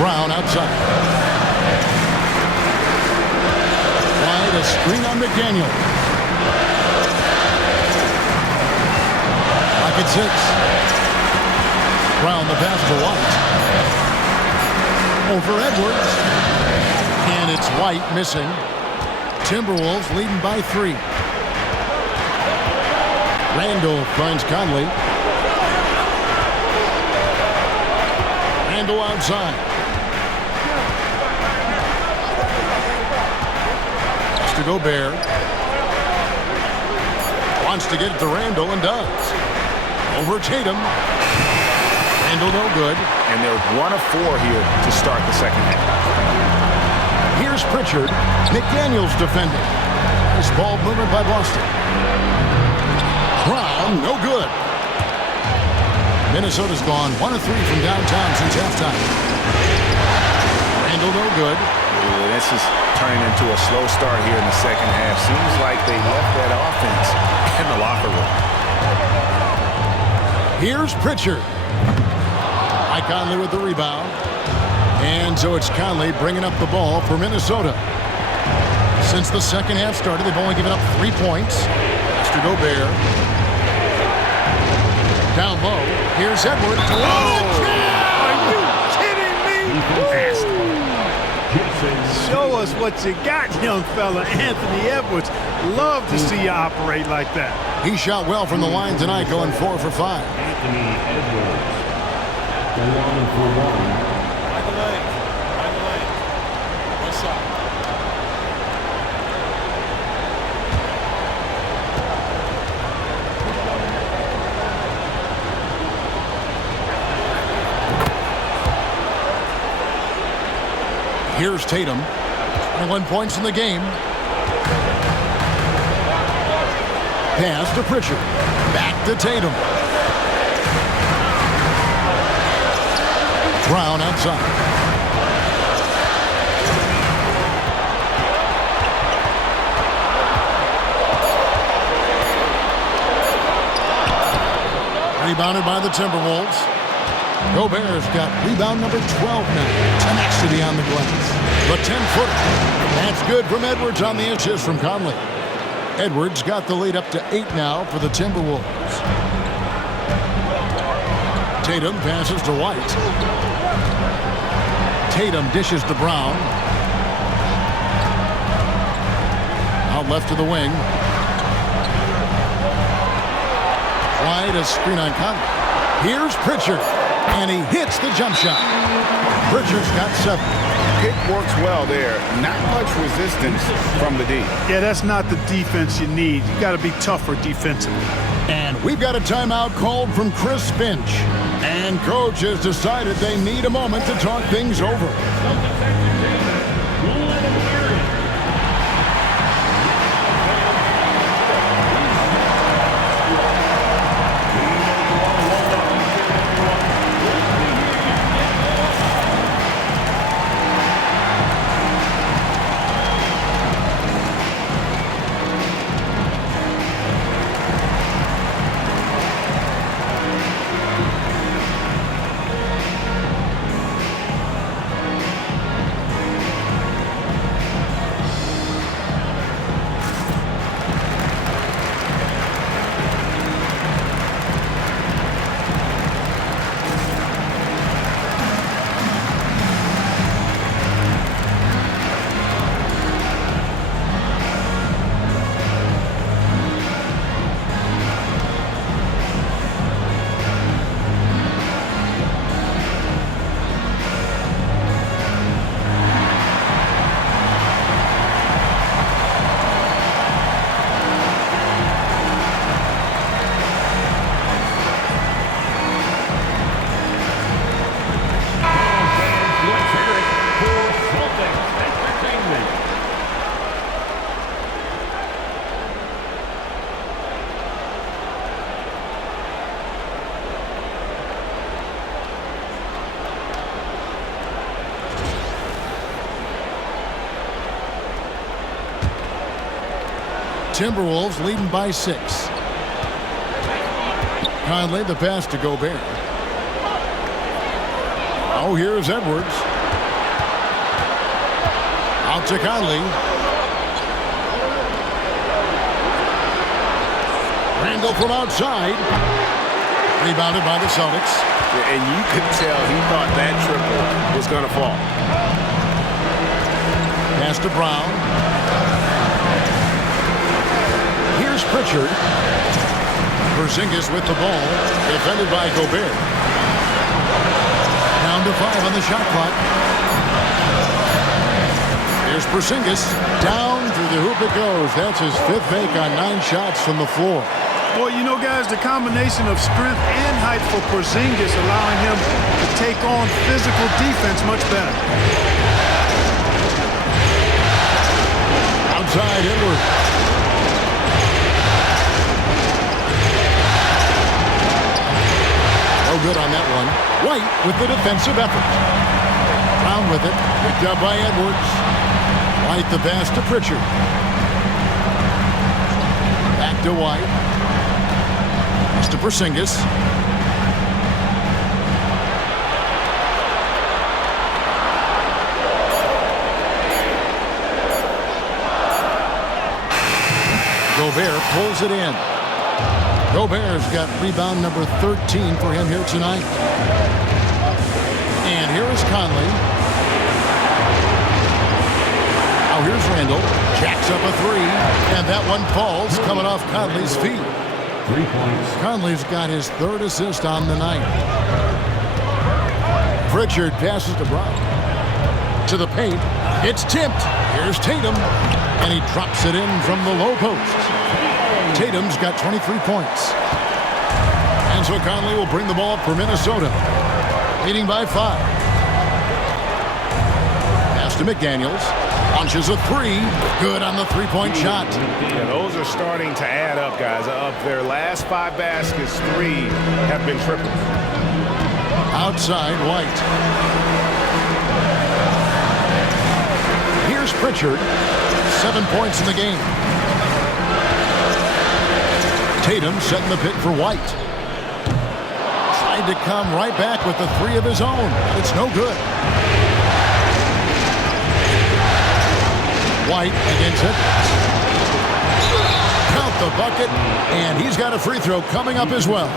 Brown outside. Wide, a screen on McDaniel. Pocket 6. Brown the pass to White. Over Edwards. And it's White missing. Timberwolves leading by 3. Randall finds Conley. Randall outside. Has to Gobert. Wants to get it to Randall and does. Over Tatum. Randall no good. And they're 1 of 4 here to start the second half. Here's Pritchard. McDaniel's defending. Nice ball movement by Boston. Brown, no good. Minnesota's gone 1 of 3 from downtown since halftime. Randall, no good. This is turning into a slow start here in the second half. Seems like they left that offense in the locker room. Here's Pritchard. Mike Conley with the rebound. And so it's Conley bringing up the ball for Minnesota. Since the second half started, they've only given up 3 points. That's to Gobert. Down low. Here's Edwards. Oh! Are you kidding me? Show us what you got, young fella. Anthony Edwards. Love to see you operate like that. He shot well from the line tonight, going 4 for 5. Anthony Edwards. 1 for 1. What's up? Here's Tatum. 21 points in the game. Pass to Pritchard. Back to Tatum. Brown outside. Rebounded by the Timberwolves. Gobert's got rebound number 12 now. Tenacity on the glass. The 10-footer. That's good from Edwards on the assist from Conley. Edwards got the lead up to 8 now for the Timberwolves. Tatum passes to White. Tatum dishes to Brown. Out left to the wing. White, a screen on Conley. Here's Pritchard. And he hits the jump shot. Pritchard's got 7. Pick works well there. Not much resistance from the D. Yeah, that's not the defense you need. You got to be tougher defensively. And we've got a timeout called from Chris Finch. And coach has decided they need a moment to talk things over. Timberwolves leading by 6. Conley, the pass to Gobert. Oh, here's Edwards. Out to Conley. Randall from outside. Rebounded by the Celtics. And you could tell he thought that triple was going to fall. Pass to Brown. Here's Pritchard. Porzingis with the ball. Defended by Gobert. Down to 5 on the shot clock. Here's Porzingis. Down through the hoop it goes. That's his 5th make on 9 shots from the floor. Boy, you know, guys, the combination of strength and height for Porzingis allowing him to take on physical defense much better. Outside Edwards. No good on that one. White with the defensive effort. Brown with it. Picked up by Edwards. White the pass to Pritchard. Back to White. To Porzingis. Gobert pulls it in. Gobert's got rebound number 13 for him here tonight. And here is Conley. Now here's Randall. Jacks up a 3. And that one falls coming off Conley's feet. 3 points. Conley's got his 3rd assist on the night. Pritchard passes to Brown. To the paint. It's tipped. Here's Tatum. And he drops it in from the low post. Tatum's got 23 points. And so Conley will bring the ball up for Minnesota. Leading by 5. Pass to McDaniels. Launches a 3. Good on the 3-point shot. Yeah, those are starting to add up, guys. Of their last 5 baskets, 3 have been triples. Outside White. Here's Pritchard. 7 points in the game. Tatum setting the pick for White. Tried to come right back with the 3 of his own. It's no good. White against it. Count the bucket, and he's got a free throw coming up as well.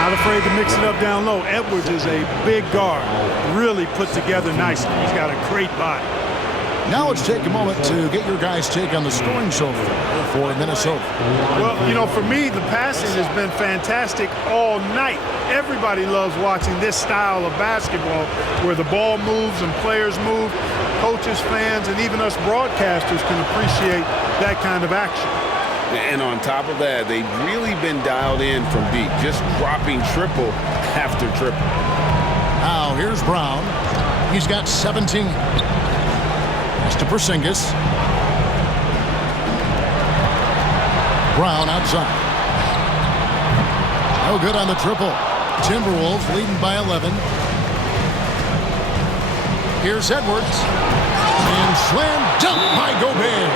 Not afraid to mix it up down low. Edwards is a big guard. Really put together nicely. He's got a great body. Now let's take a moment to get your guys' take on the scoring so far for Minnesota. Well, you know, for me, the passing has been fantastic all night. Everybody loves watching this style of basketball where the ball moves and players move. Coaches, fans, and even us broadcasters can appreciate that kind of action. And on top of that, they've really been dialed in from deep, just dropping triple after triple. Now here's Brown. He's got 17. Pass to Porzingis. Brown outside. No good on the triple. Timberwolves leading by 11. Here's Edwards. And slam dunk by Gobert.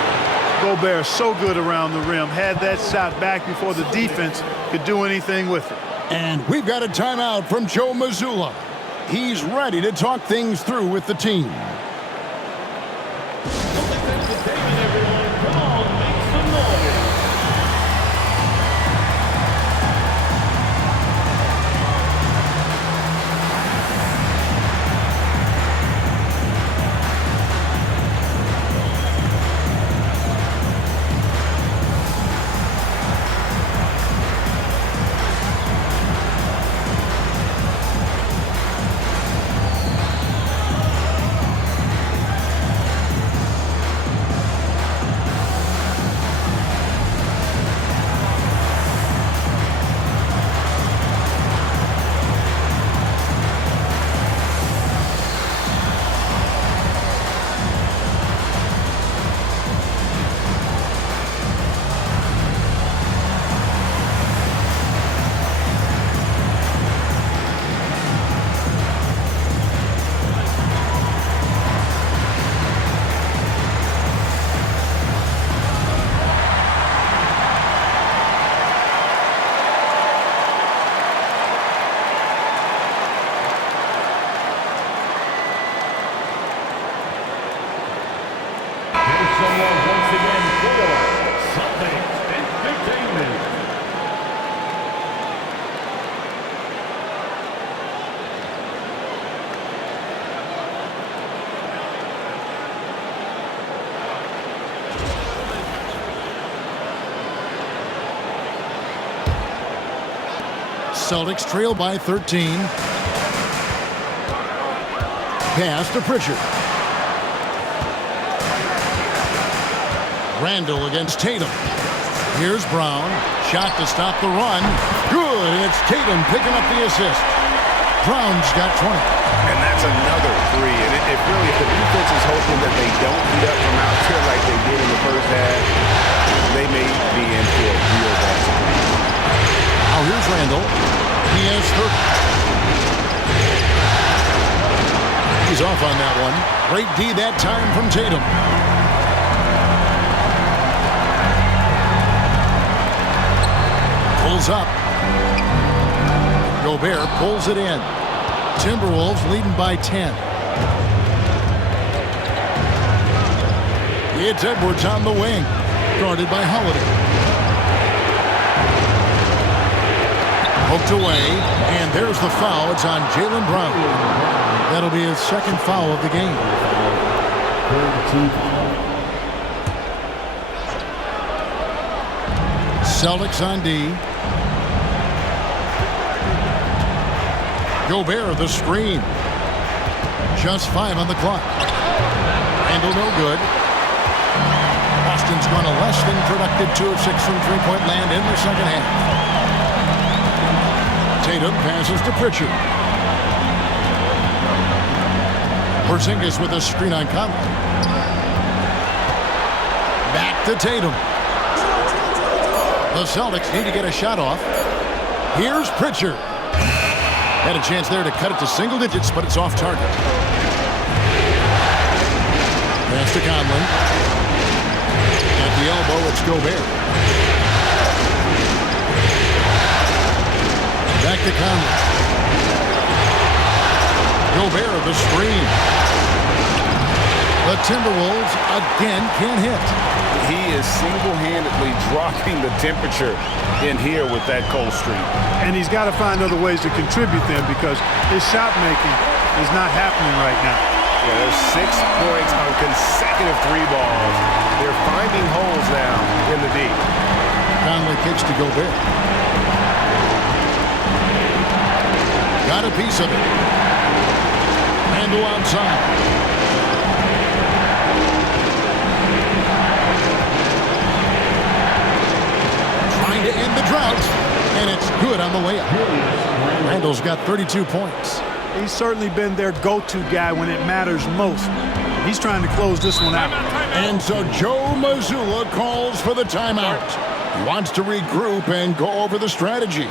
Gobert so good around the rim. Had that shot back before the defense could do anything with it. And we've got a timeout from Joe Mazzulla. He's ready to talk things through with the team. Celtics trail by 13. Pass to Pritchard. Randall against Tatum. Here's Brown. Shot to stop the run. Good. And it's Tatum picking up the assist. Brown's got 20. And that's another three. And if the defense is hoping that they don't beat up from out here like they did in the first half, they may be in for a real bad situation. Now here's Randall. He has 30. He's off on that one. Great D that time from Tatum. Pulls up. Gobert pulls it in. Timberwolves leading by 10. It's Edwards on the wing. Guarded by Holiday. Hooked away. And there's the foul. It's on Jaylen Brown. That'll be his second foul of the game. Celtics on D. Gobert, the screen. Just 5 on the clock. Randall no good. Boston's gone a less than productive 2 of 6 from three-point land in the second half. Tatum passes to Pritchard. Porzingis with a screen on Conley. Back to Tatum. The Celtics need to get a shot off. Here's Pritchard. Had a chance there to cut it to single digits, but it's off target. Pass to Conley. At the elbow, it's Gobert. Back to Conley. Gobert, the screen. The Timberwolves again can't hit. He is single-handedly dropping the temperature in here with that cold streak. And he's got to find other ways to contribute them because his shot making is not happening right now. Yeah, there's 6 points on consecutive 3 balls. They're finding holes now in the D. Conley kicks to Gobert. Got a piece of it. Randall outside. Trying to end the drought, and it's good on the way up. Randall's got 32 points. He's certainly been their go-to guy when it matters most. He's trying to close this one out. And so Joe Mazzulla calls for the timeout. He wants to regroup and go over the strategy.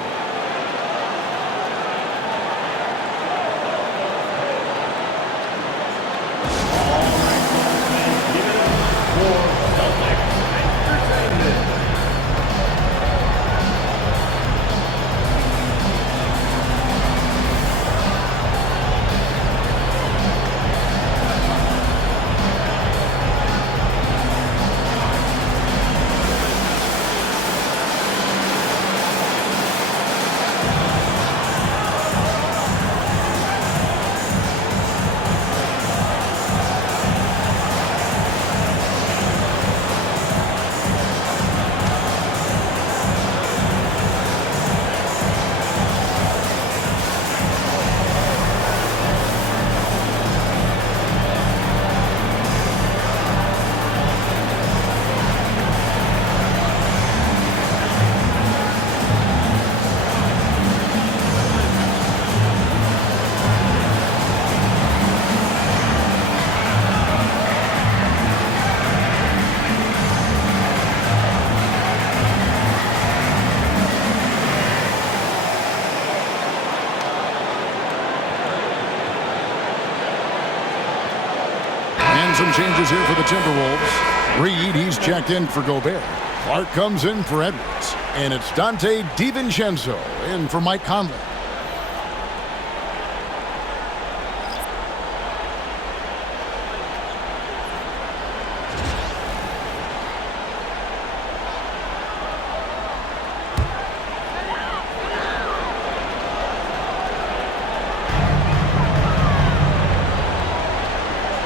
Some changes here for the Timberwolves. Reed, he's checked in for Gobert. Clark comes in for Edwards. And it's Dante DiVincenzo in for Mike Conley.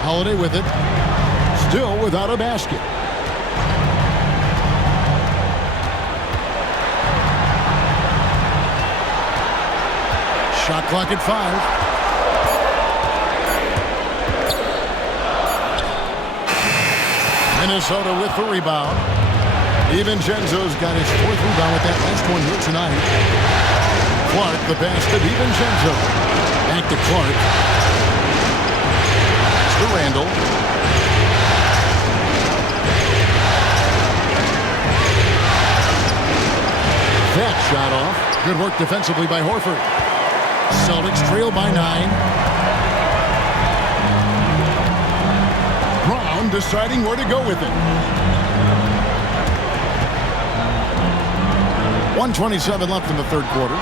Holiday with it. Still without a basket. Shot clock at 5. Minnesota with the rebound. DiVincenzo's got his 4th rebound with that last one here tonight. Clark, the pass to DiVincenzo. Back to Clark. It's to Randall. That shot off. Good work defensively by Horford. Celtics trail by 9. Brown deciding where to go with it. 1:27 left in the 3rd quarter.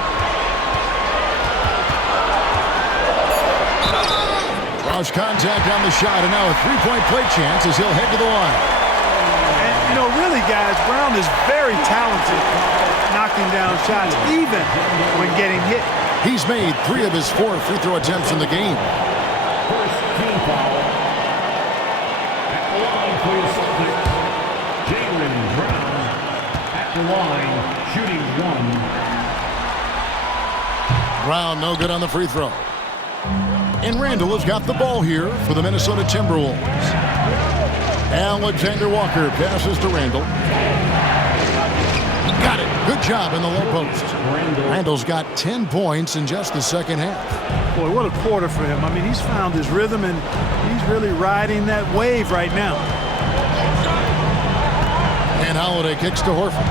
Draws contact on the shot, and now a 3-point play chance as he'll head to the line. And, you know, really, guys, Brown is very talented knocking down shots, even when getting hit. He's made 3 of his 4 free throw attempts in the game. First team foul. At the line for the Celtics, Jaylen Brown. At the line, shooting 1. Brown no good on the free throw. And Randall has got the ball here for the Minnesota Timberwolves. Alexander Walker passes to Randall. Got it. Good job in the low post. Randall's got 10 points in just the second half. Boy, what a quarter for him. I mean, he's found his rhythm, and he's really riding that wave right now. And Holiday kicks to Horford.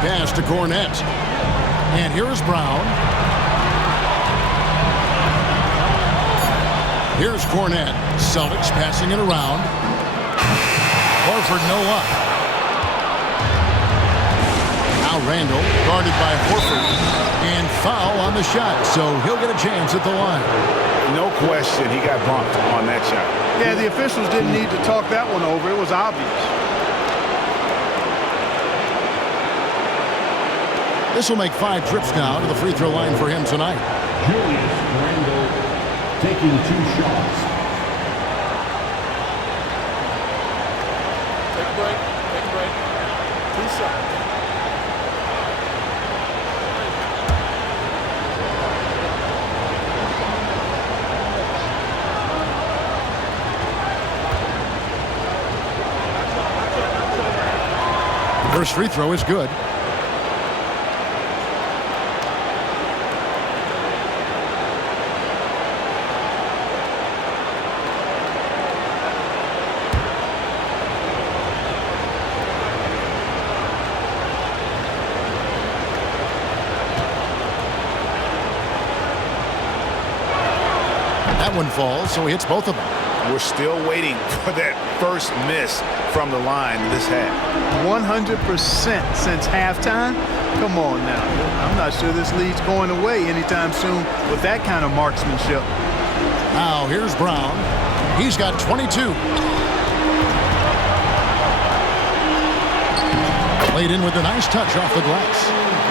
Pass to Cornette. And here is Brown. Here's Cornette. Celtics passing it around. Horford no up. Now Randall guarded by Horford. And foul on the shot, so he'll get a chance at the line. No question, he got bumped on that shot. Yeah, the officials didn't need to talk that one over. It was obvious. This will make 5 trips now to the free throw line for him tonight. Julius Randle taking 2 shots. Take a break. Take a break. 2 shots. First free throw is good. That one falls, so he hits both of them. We're still waiting for that first miss from the line this half. 100% since halftime. Come on now. I'm not sure this lead's going away anytime soon with that kind of marksmanship. Now here's Brown. He's got 22. Played in with a nice touch off the glass.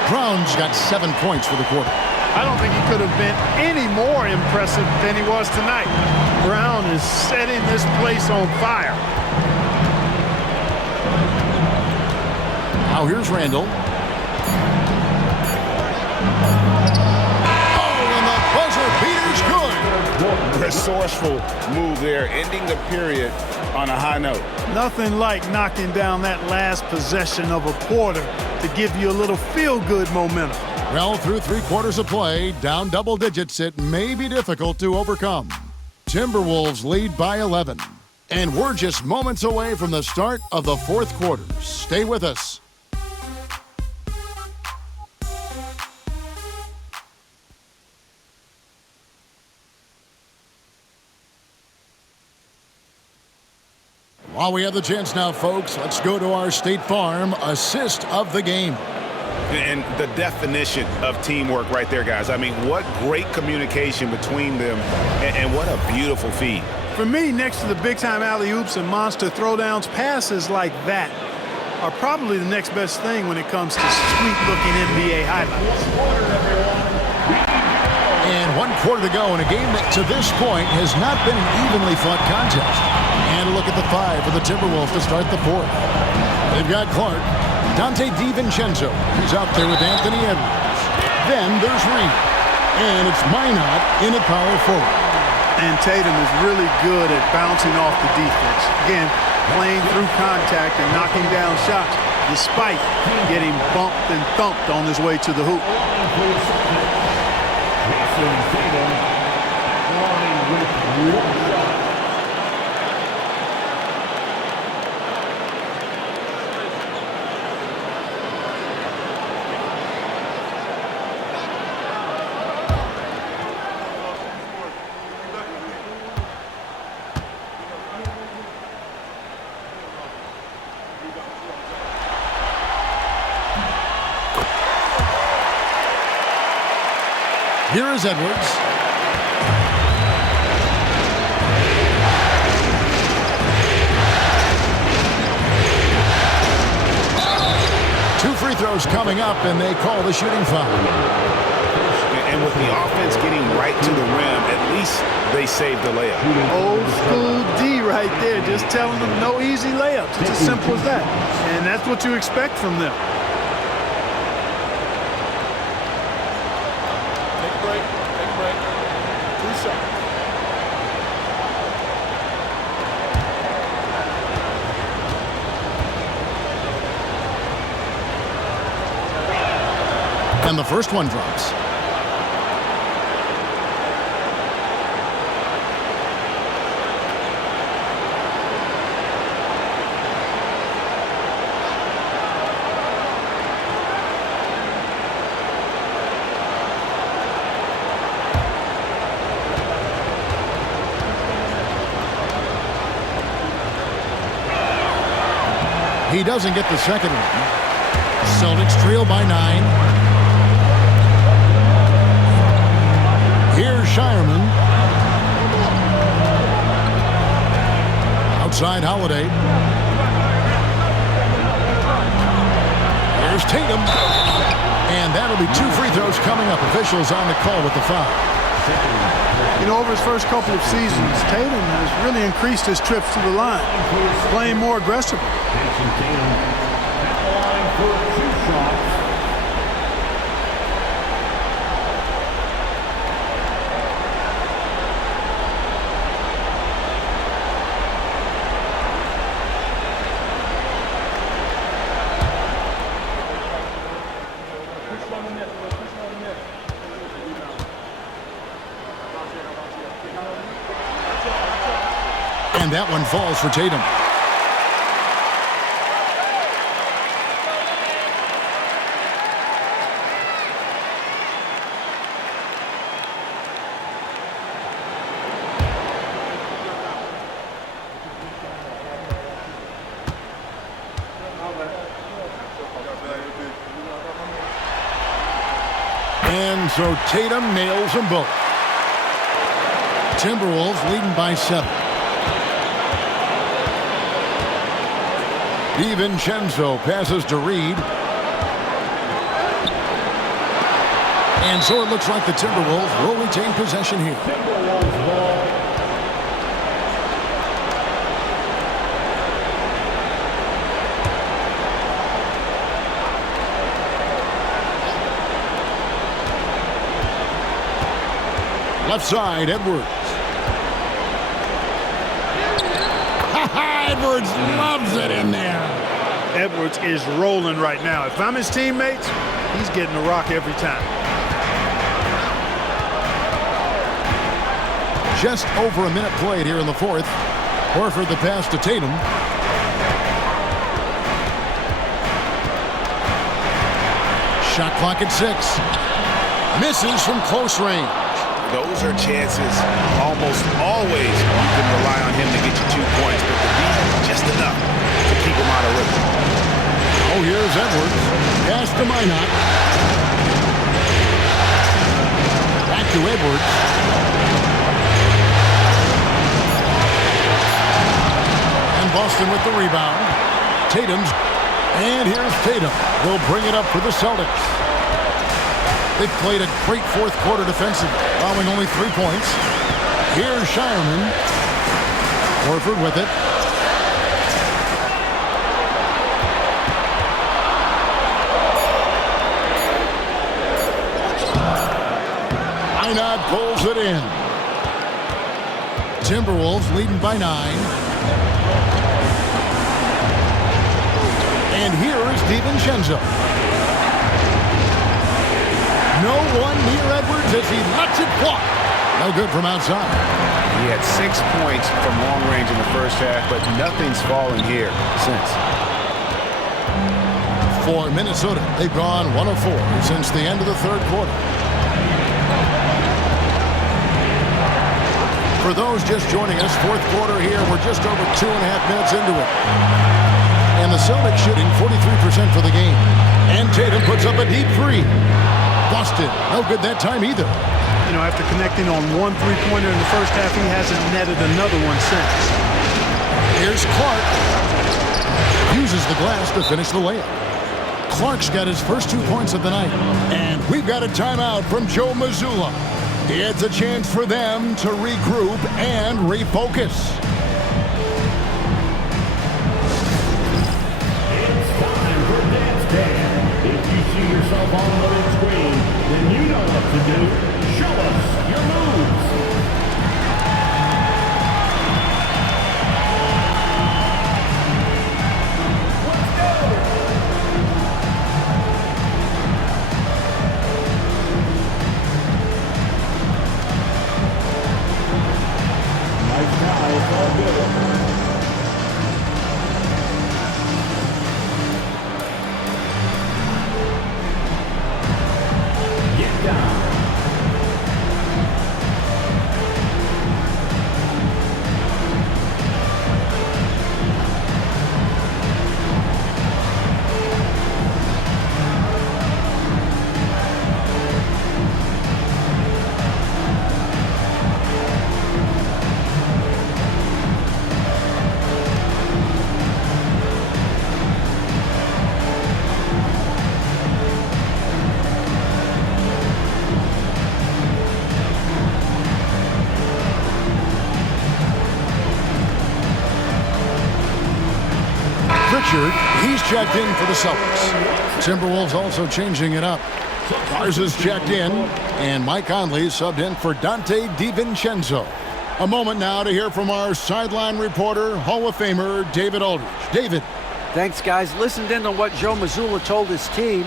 Brown's got 7 points for the quarter. I don't think he could have been any more impressive than he was tonight. Brown is setting this place on fire. Now here's Randall. Oh, and the buzzer beater's good. Resourceful move there, ending the period on a high note. Nothing like knocking down that last possession of a quarter to give you a little feel-good momentum. Well, through 3 quarters of play, down double digits, it may be difficult to overcome. Timberwolves lead by 11. And we're just moments away from the start of the 4th quarter. Stay with us. While we have the chance now, folks, let's go to our State Farm assist of the game. And the definition of teamwork right there, guys. I mean, what great communication between them, and what a beautiful feed. For me, next to the big-time alley-oops and monster throwdowns, passes like that are probably the next best thing when it comes to sweet-looking NBA highlights. And 1 quarter to go in a game that, to this point, has not been an evenly fought contest. And a look at the 5 for the Timberwolves to start the 4th. They've got Clark. Dante DiVincenzo. He's out there with Anthony Edwards. Then there's Reed. And it's Minot in at power forward. And Tatum is really good at bouncing off the defense. Again, playing through contact and knocking down shots, despite getting bumped and thumped on his way to the hoop. Jason Tatum at line with 1 shot. Here is Edwards. Two free throws coming up, and they call the shooting foul. And with the offense getting right to the rim, at least they saved the layup. Old school D right there, just telling them no easy layups. It's as simple as that. And that's what you expect from them. And the first one drops. He doesn't get the second one. Celtics trail by 9. Here's Shireman. Outside Holiday. Here's Tatum. And that'll be 2 free throws coming up. Officials on the call with the foul. You know, over his first couple of seasons, Tatum has really increased his trips to the line, playing more aggressively. Jason Tatum at the line for 2 shots. And that one falls for Tatum. And so Tatum nails them both. Timberwolves leading by 7. DiVincenzo passes to Reed. And so it looks like the Timberwolves will retain possession here. Timberwolves ball. Left side, Edwards. Edwards loves it in there. Edwards is rolling right now. If I'm his teammates, he's getting the rock every time. Just over a minute played here in the 4th. Horford the pass to Tatum. Shot clock at 6. Misses from close range. Those are chances almost always you can rely on him to get you 2 points, but the defense just enough to keep him out of rhythm. Oh, here's Edwards. Pass to Minot. Back to Edwards. And Boston with the rebound. Tatum's. And here's Tatum. Will bring it up for the Celtics. They've played a great 4th quarter defensively, allowing only 3 points. Here's Shireman. Horford with it. Minot pulls it in. Timberwolves leading by 9. And here is DiVincenzo. No one near Edwards as he lets it fly. No good from outside. He had 6 points from long range in the first half, but nothing's fallen here since. For Minnesota, they've gone 1 of 4 since the end of the third quarter. For those just joining us, fourth quarter here, we're just over 2.5 minutes into it. And the Celtics shooting 43% for the game. And Tatum puts up a deep 3. Busted. No good that time either. You know, after connecting on 1 3-pointer in the first half, he hasn't netted another one since. Here's Clark. Uses the glass to finish the layup. Clark's got his first 2 points of the night. And we've got a timeout from Joe Mazzulla. It's a chance for them to regroup and refocus. It's time for Dance Day. If you see yourself on the big screen, then you know what to do. Show us your moves. Let's go. Nice try, it's all good. Get down. He's checked in for the Celtics. Timberwolves also changing it up. Mars is checked in, and Mike Conley subbed in for Dante DiVincenzo. A moment now to hear from our sideline reporter, Hall of Famer David Aldridge. David. Thanks, guys. Listened in to what Joe Mazzulla told his team.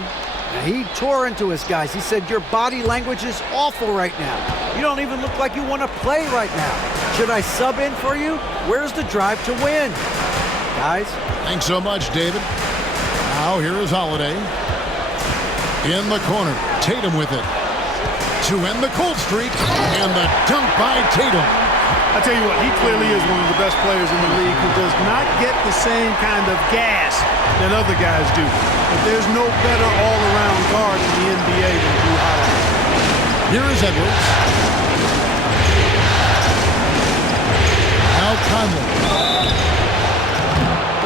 He tore into his guys. He said, your body language is awful right now. You don't even look like you want to play right now. Should I sub in for you? Where's the drive to win? Guys. Thanks so much, David. Now here is Holiday. In the corner, Tatum with it. To end the cold streak, and the dunk by Tatum. I tell you what, he clearly is one of the best players in the league who does not get the same kind of gas that other guys do. But there's no better all-around guard in the NBA than Drew Holiday. Here is Edwards. Now Conley.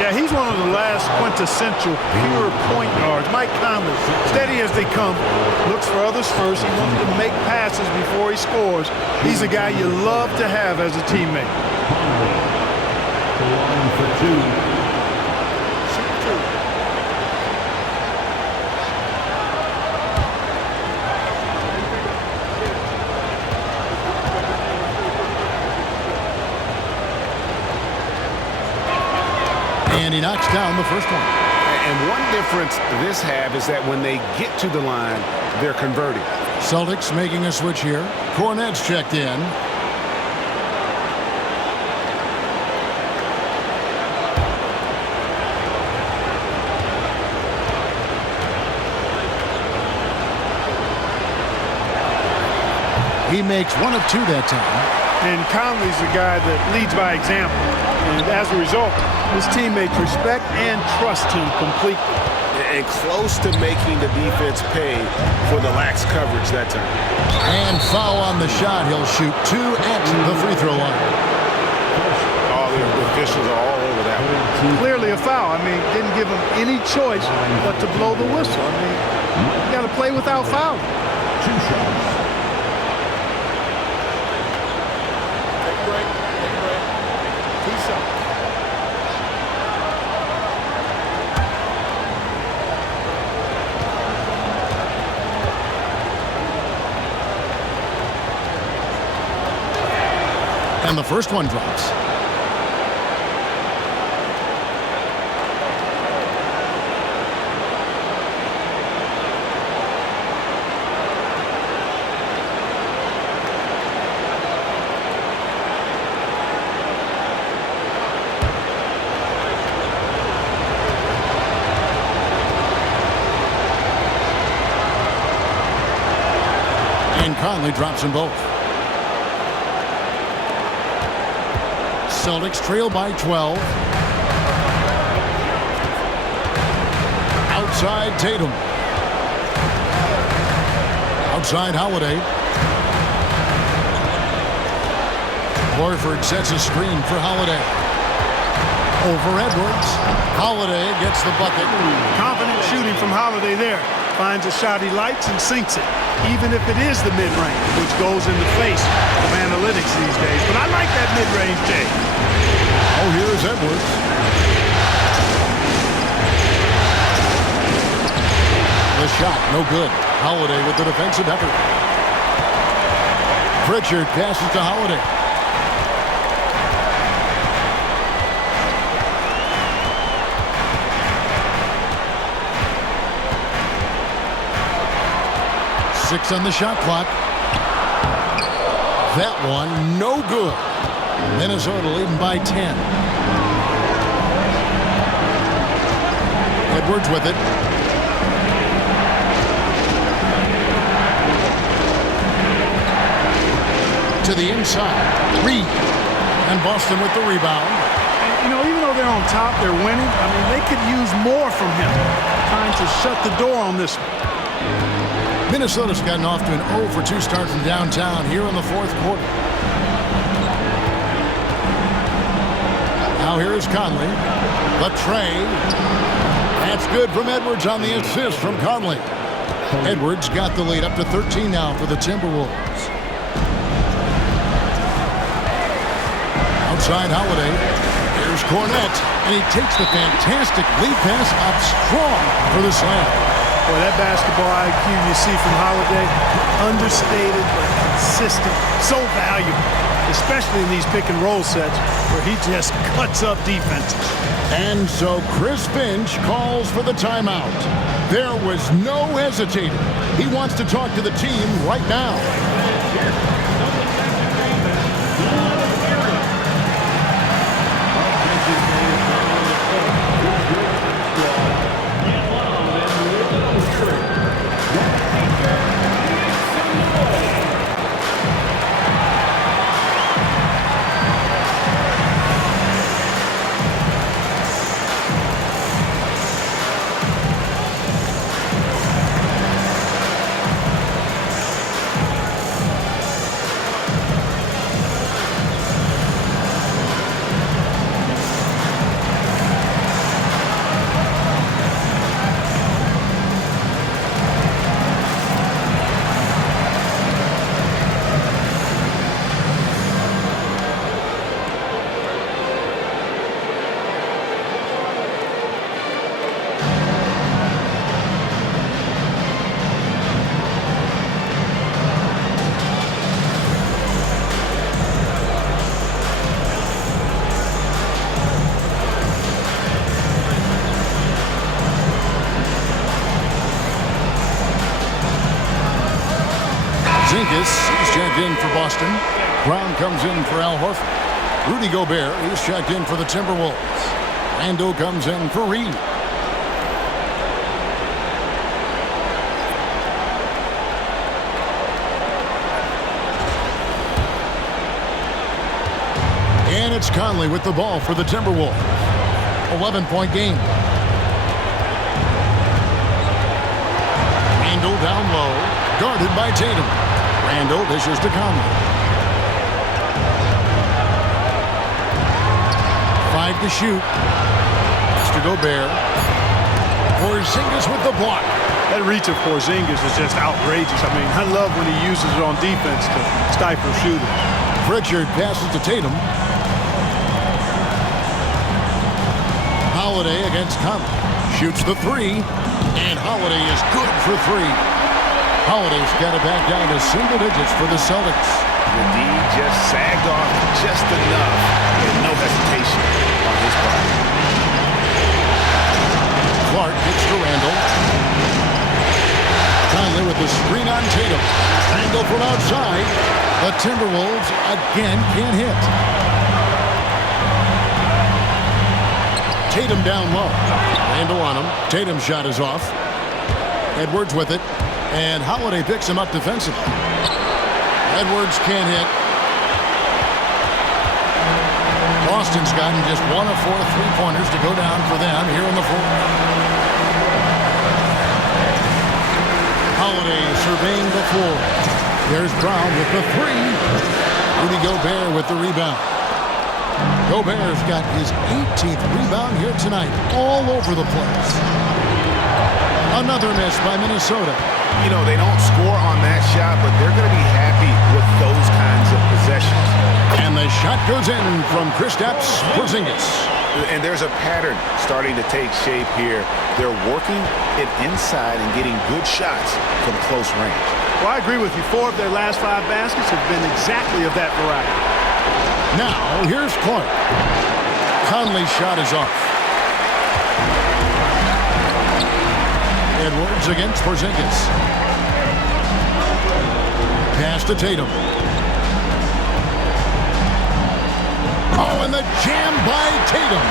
Yeah, he's one of the last quintessential pure point guards. Mike Conley, steady as they come, looks for others first. He wants to make passes before he scores. He's a guy you love to have as a teammate. The line for 2. And he knocks down the first one. And one difference this half is that when they get to the line, they're converting. Celtics making a switch here. Cornet's checked in. He makes 1 of 2 that time. And Conley's the guy that leads by example. And as a result, his teammates respect and trust him completely. And close to making the defense pay for the lax coverage that time. And foul on the shot. He'll shoot 2 at the free throw line. All the officials are all over that one. Clearly a foul. I mean, didn't give him any choice but to blow the whistle. I mean, you got to play without fouling. 2 shots. And the first one drops. And Conley drops them both. Celtics trail by 12. Outside Tatum. Outside Holiday. Horford sets a screen for Holiday. Over Edwards. Holiday gets the bucket. Confident shooting from Holiday there. Finds a shot he likes and sinks it, even if it is the mid-range, which goes in the face of analytics these days. But I like that mid-range, Jay. Oh, here's Edwards. The shot, no good. Holiday with the defensive effort. Pritchard passes to Holiday. Six on the shot clock. That one, no good. Minnesota leading by 10. Edwards with it. To the inside. Reed. And Boston with the rebound. And, even though they're on top, they're winning. I mean, they could use more from him. Trying to shut the door on this one. Minnesota's gotten off to an 0 for 2 start from downtown here in the fourth quarter. Now here is Conley. The tray. That's good from Edwards on the assist from Conley. Edwards got the lead up to 13 now for the Timberwolves. Outside Holiday. Here's Cornette. And he takes the fantastic lead pass up strong for the slam. Boy, that basketball IQ you see from Holiday, understated but consistent, so valuable, especially in these pick-and-roll sets where he just cuts up defenses. And so Chris Finch calls for the timeout. There was no hesitating. He wants to talk to the team right now. He's checked in for Boston. Brown comes in for Al Horford. Rudy Gobert is checked in for the Timberwolves. Randle comes in for Reed. And it's Conley with the ball for the Timberwolves. 11-point game. Randle down low, guarded by Tatum. Randle dishes to Conley. 5 to shoot. It's to Gobert. Porzingis with the block. That reach of Porzingis is just outrageous. I mean, I love when he uses it on defense to stifle shooters. Pritchard passes to Tatum. Holiday against Conley. Shoots the 3. And Holiday is good for 3. Holiday's got it back down to single digits for the Celtics. The D just sagged off just enough and no hesitation on his part. Clark gets to Randall. Conley with the screen on Tatum. Angle from outside. The Timberwolves again can't hit. Tatum down low. Randall on him. Tatum's shot is off. Edwards with it. And Holiday picks him up defensively. Edwards can't hit. Boston's gotten just 1 of 4 3-pointers to go down for them here in the fourth. Holiday surveying the floor. There's Brown with the 3. Rudy Gobert with the rebound. Gobert's got his 18th rebound here tonight, all over the place. Another miss by Minnesota. You know, they don't score on that shot, but they're going to be happy with those kinds of possessions. And the shot goes in from Kristaps Porzingis. And there's a pattern starting to take shape here. They're working it inside and getting good shots from close range. Well, I agree with you. 4 of their last 5 baskets have been exactly of that variety. Now, here's Clark. Conley's shot is off. Edwards against Porzingis. Pass to Tatum. Oh, and the jam by Tatum.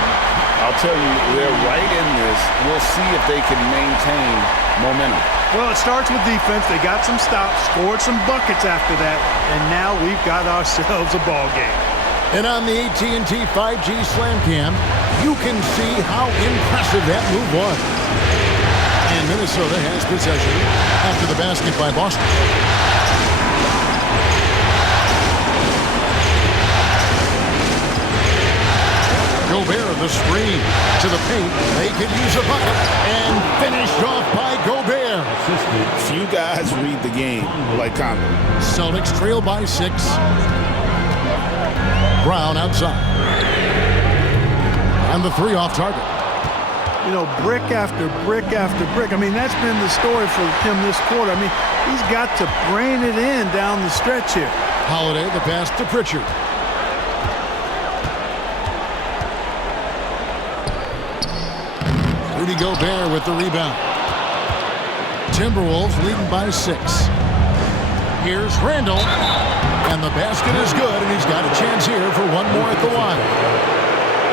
I'll tell you, they're right in this. We'll see if they can maintain momentum. Well, it starts with defense. They got some stops, scored some buckets after that, and now we've got ourselves a ball game. And on the AT&T 5G Slam Cam, you can see how impressive that move was. And Minnesota has possession after the basket by Boston. Gobert, the screen to the paint. They could use a bucket. And finished off by Gobert. Few guys read the game like Conley. Celtics trail by 6. Brown outside. And the 3 off target. You know, brick after brick after brick. I mean, that's been the story for him this quarter. I mean, he's got to brain it in down the stretch here. Holiday, the pass to Pritchard. Rudy Gobert with the rebound. Timberwolves leading by 6. Here's Randall. And the basket is good, and he's got a chance here for one more at the line.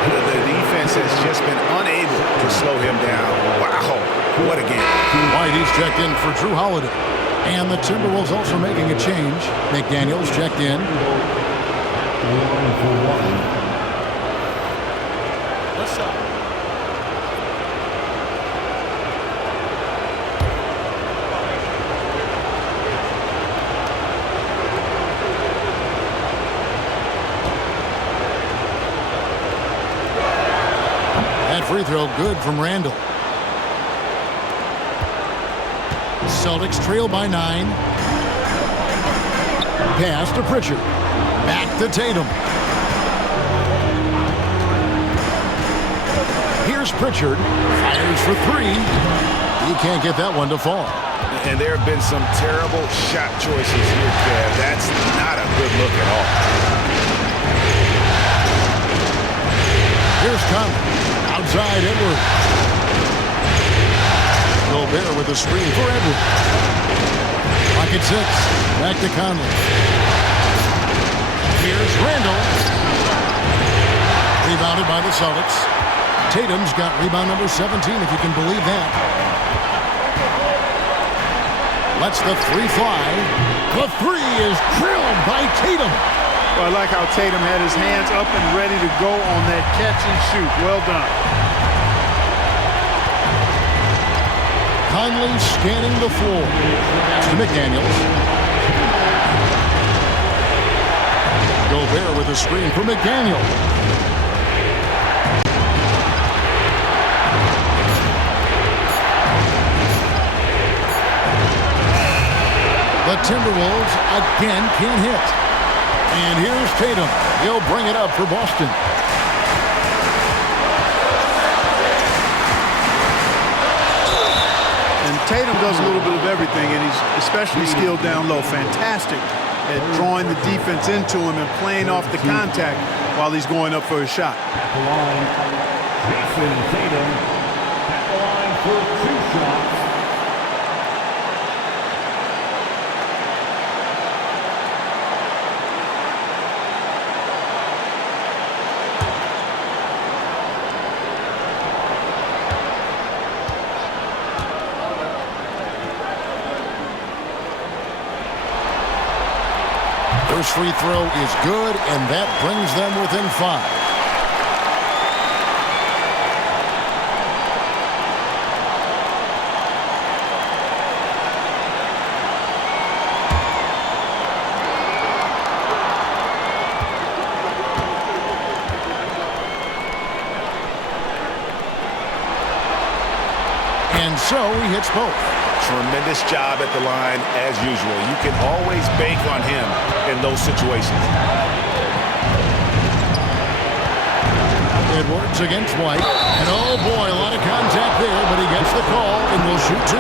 The defense has just been unable to slow him down. Wow, what a game. Whitey's checked in for Drew Holiday. And the Timberwolves also making a change. McDaniels checked in. What's up? Free throw good from Randall. Celtics trail by 9. Pass to Pritchard. Back to Tatum. Here's Pritchard. Fires for 3. He can't get that one to fall. And there have been some terrible shot choices here, Kev. That's not a good look at all. Here's Conley. Outside Edwards. Gobert with a screen for Edwards. Pocket 6. Back to Conley. Here's Randall. Rebounded by the Celtics. Tatum's got rebound number 17, if you can believe that. Lets the 3 fly. The 3 is drilled by Tatum. Well, I like how Tatum had his hands up and ready to go on that catch and shoot. Well done. Conley scanning the floor. That's to McDaniels. Gobert with a screen for McDaniels. The Timberwolves again can't hit. And here's Tatum. He'll bring it up for Boston. And Tatum does a little bit of everything. everything, and he's especially skilled down low. Fantastic at drawing the defense into him and playing off the contact while he's going up for a shot. At the line, Jason Tatum. At the line for 2 shots. First free throw is good, and that brings them within 5. And so he hits both. Tremendous job at the line as usual. You can always bank on him in those situations. Edwards against White. And oh boy, a lot of contact there, but he gets the call and will shoot 2.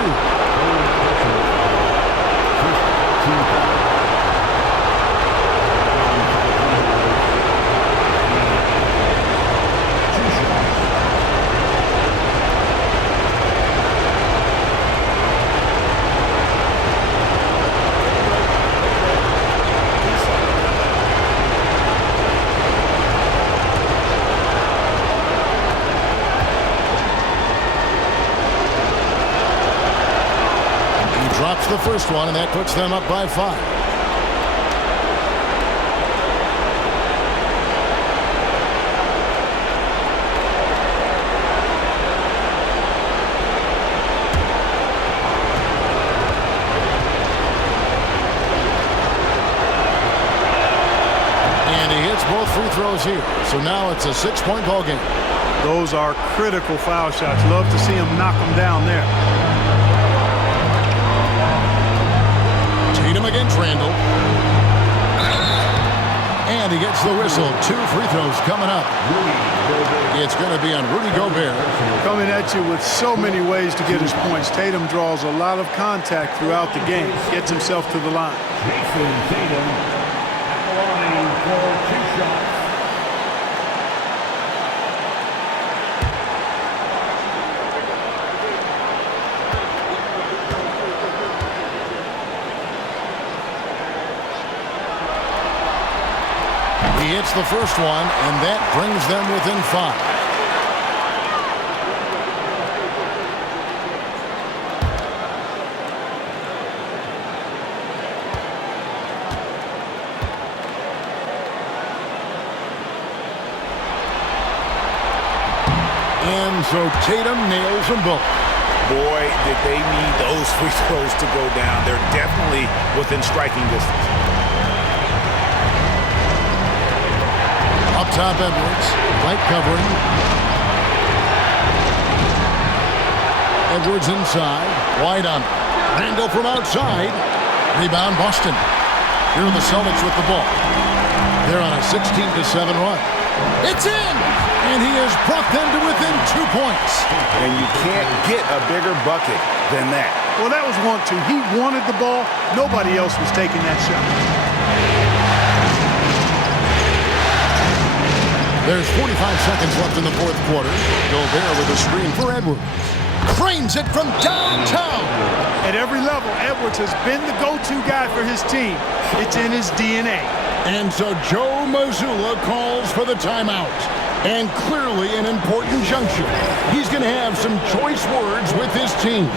Drops the first one, and that puts them up by 5. And he hits both free throws here. So now it's a 6-point ball game. Those are critical foul shots. Love to see him knock them down there. Tatum against Randall. And he gets the whistle. 2 free throws coming up. It's going to be on Rudy Gobert. Coming at you with so many ways to get his points. Tatum draws a lot of contact throughout the game. Gets himself to the line. Jason Tatum at the line for 2 shots. He hits the first one, and that brings them within 5. And so Tatum nails them both. Boy, did they need those free throws to go down. They're definitely within striking distance. Up top, Edwards. White covering. Edwards inside. White on. Randall from outside. Rebound, Boston. Here are the Celtics with the ball. They're on a 16-7 run. It's in! And he has brought them to within 2 points. And you can't get a bigger bucket than that. Well, that was 1-2. He wanted the ball. Nobody else was taking that shot. There's 45 seconds left in the 4th quarter. Gobert with a screen for Edwards. Cranes it from downtown. At every level, Edwards has been the go-to guy for his team. It's in his DNA. And so Joe Mazzulla calls for the timeout. And clearly an important juncture. He's going to have some choice words with his team.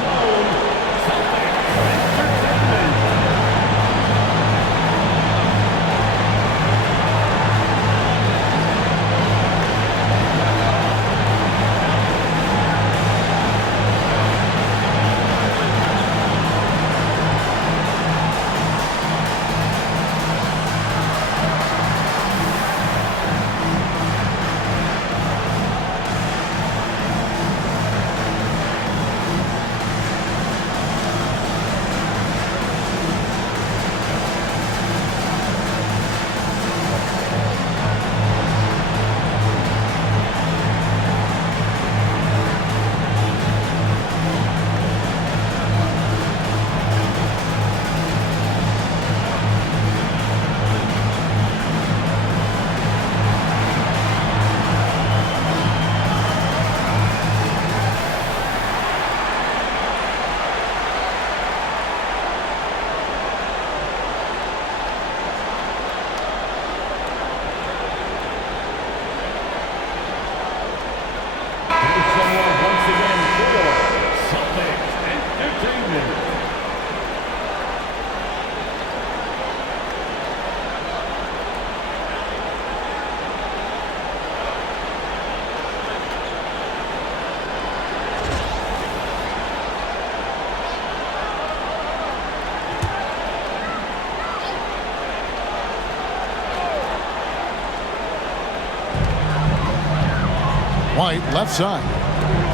White left side.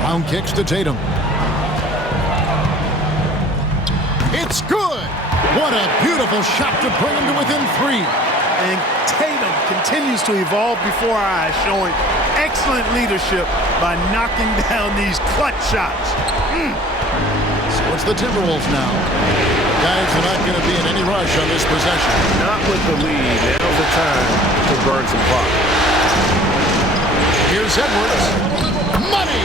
Brown kicks to Tatum. It's good. What a beautiful shot to bring him to within 3. And Tatum continues to evolve before our eyes, showing excellent leadership by knocking down these clutch shots. So it's the Timberwolves now. Guys are not going to be in any rush on this possession. Not with the lead. Now's the time to burn some clock. Here's Edwards. Money!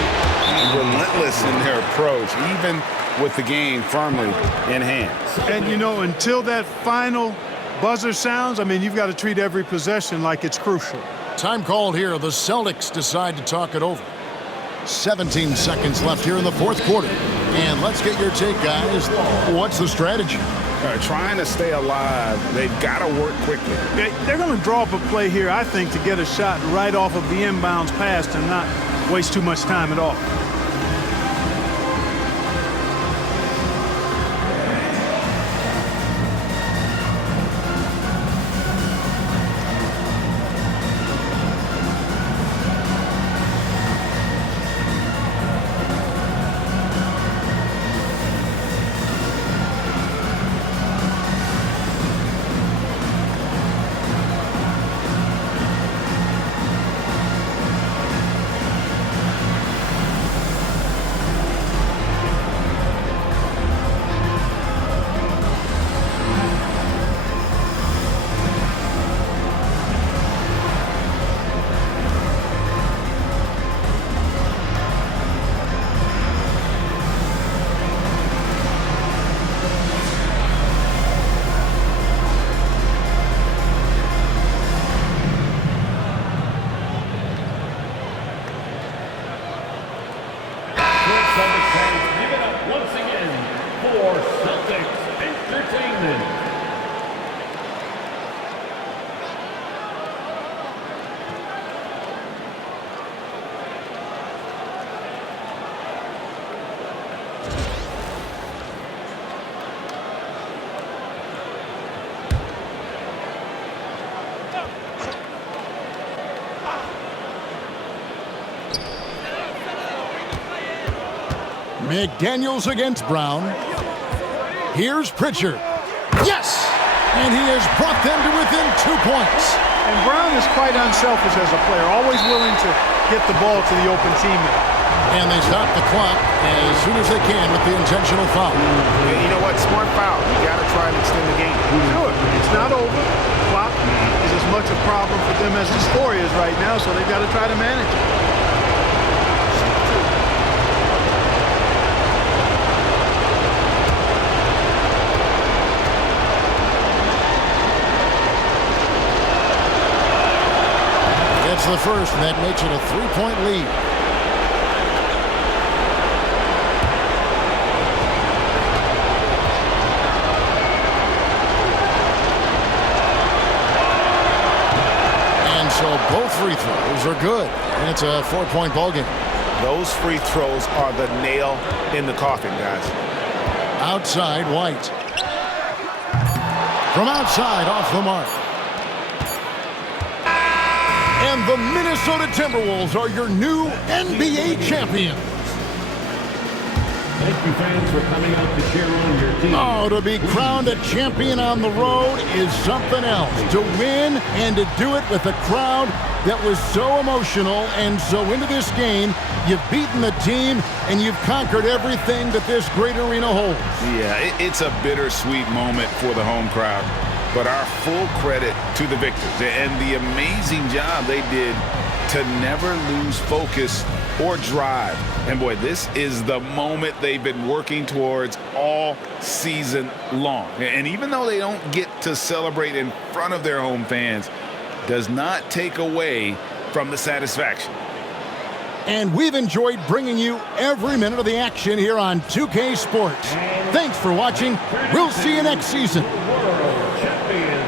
Relentless in their approach, even with the game firmly in hand. And, you know, until that final buzzer sounds, I mean, you've got to treat every possession like it's crucial. Time called here. The Celtics decide to talk it over. 17 seconds left here in the fourth quarter. And let's get your take, guys. What's the strategy? Trying to stay alive. They've got to work quickly. They're going to draw up a play here, I think, to get a shot right off of the inbounds pass and not waste too much time at all. Give it up once again for Celtics Entertainment. McDaniels against Brown. Here's Pritchard. Yes! And he has brought them to within 2 points. And Brown is quite unselfish as a player, always willing to get the ball to the open teammate. And they stop the clock as soon as they can with the intentional foul. You know what? Smart foul. You got to try and extend the game. Sure, it's not over. The clock is as much a problem for them as the score is right now, so they've got to try to manage it. The first, and that makes it a 3-point lead. And so both free throws are good, and it's a 4-point ballgame. Those free throws are the nail in the coffin, guys. Outside, White. From outside, off the mark. And the Minnesota Timberwolves are your new NBA champions. Thank you, fans, for coming out to cheer on your team. Oh, to be crowned a champion on the road is something else. To win and to do it with a crowd that was so emotional and so into this game, you've beaten the team and you've conquered everything that this great arena holds. Yeah, it's a bittersweet moment for the home crowd. But our full credit to the victors and the amazing job they did to never lose focus or drive. And boy, this is the moment they've been working towards all season long. And even though they don't get to celebrate in front of their home fans, does not take away from the satisfaction. And we've enjoyed bringing you every minute of the action here on 2K Sports. Thanks for watching. We'll see you next season. World champion.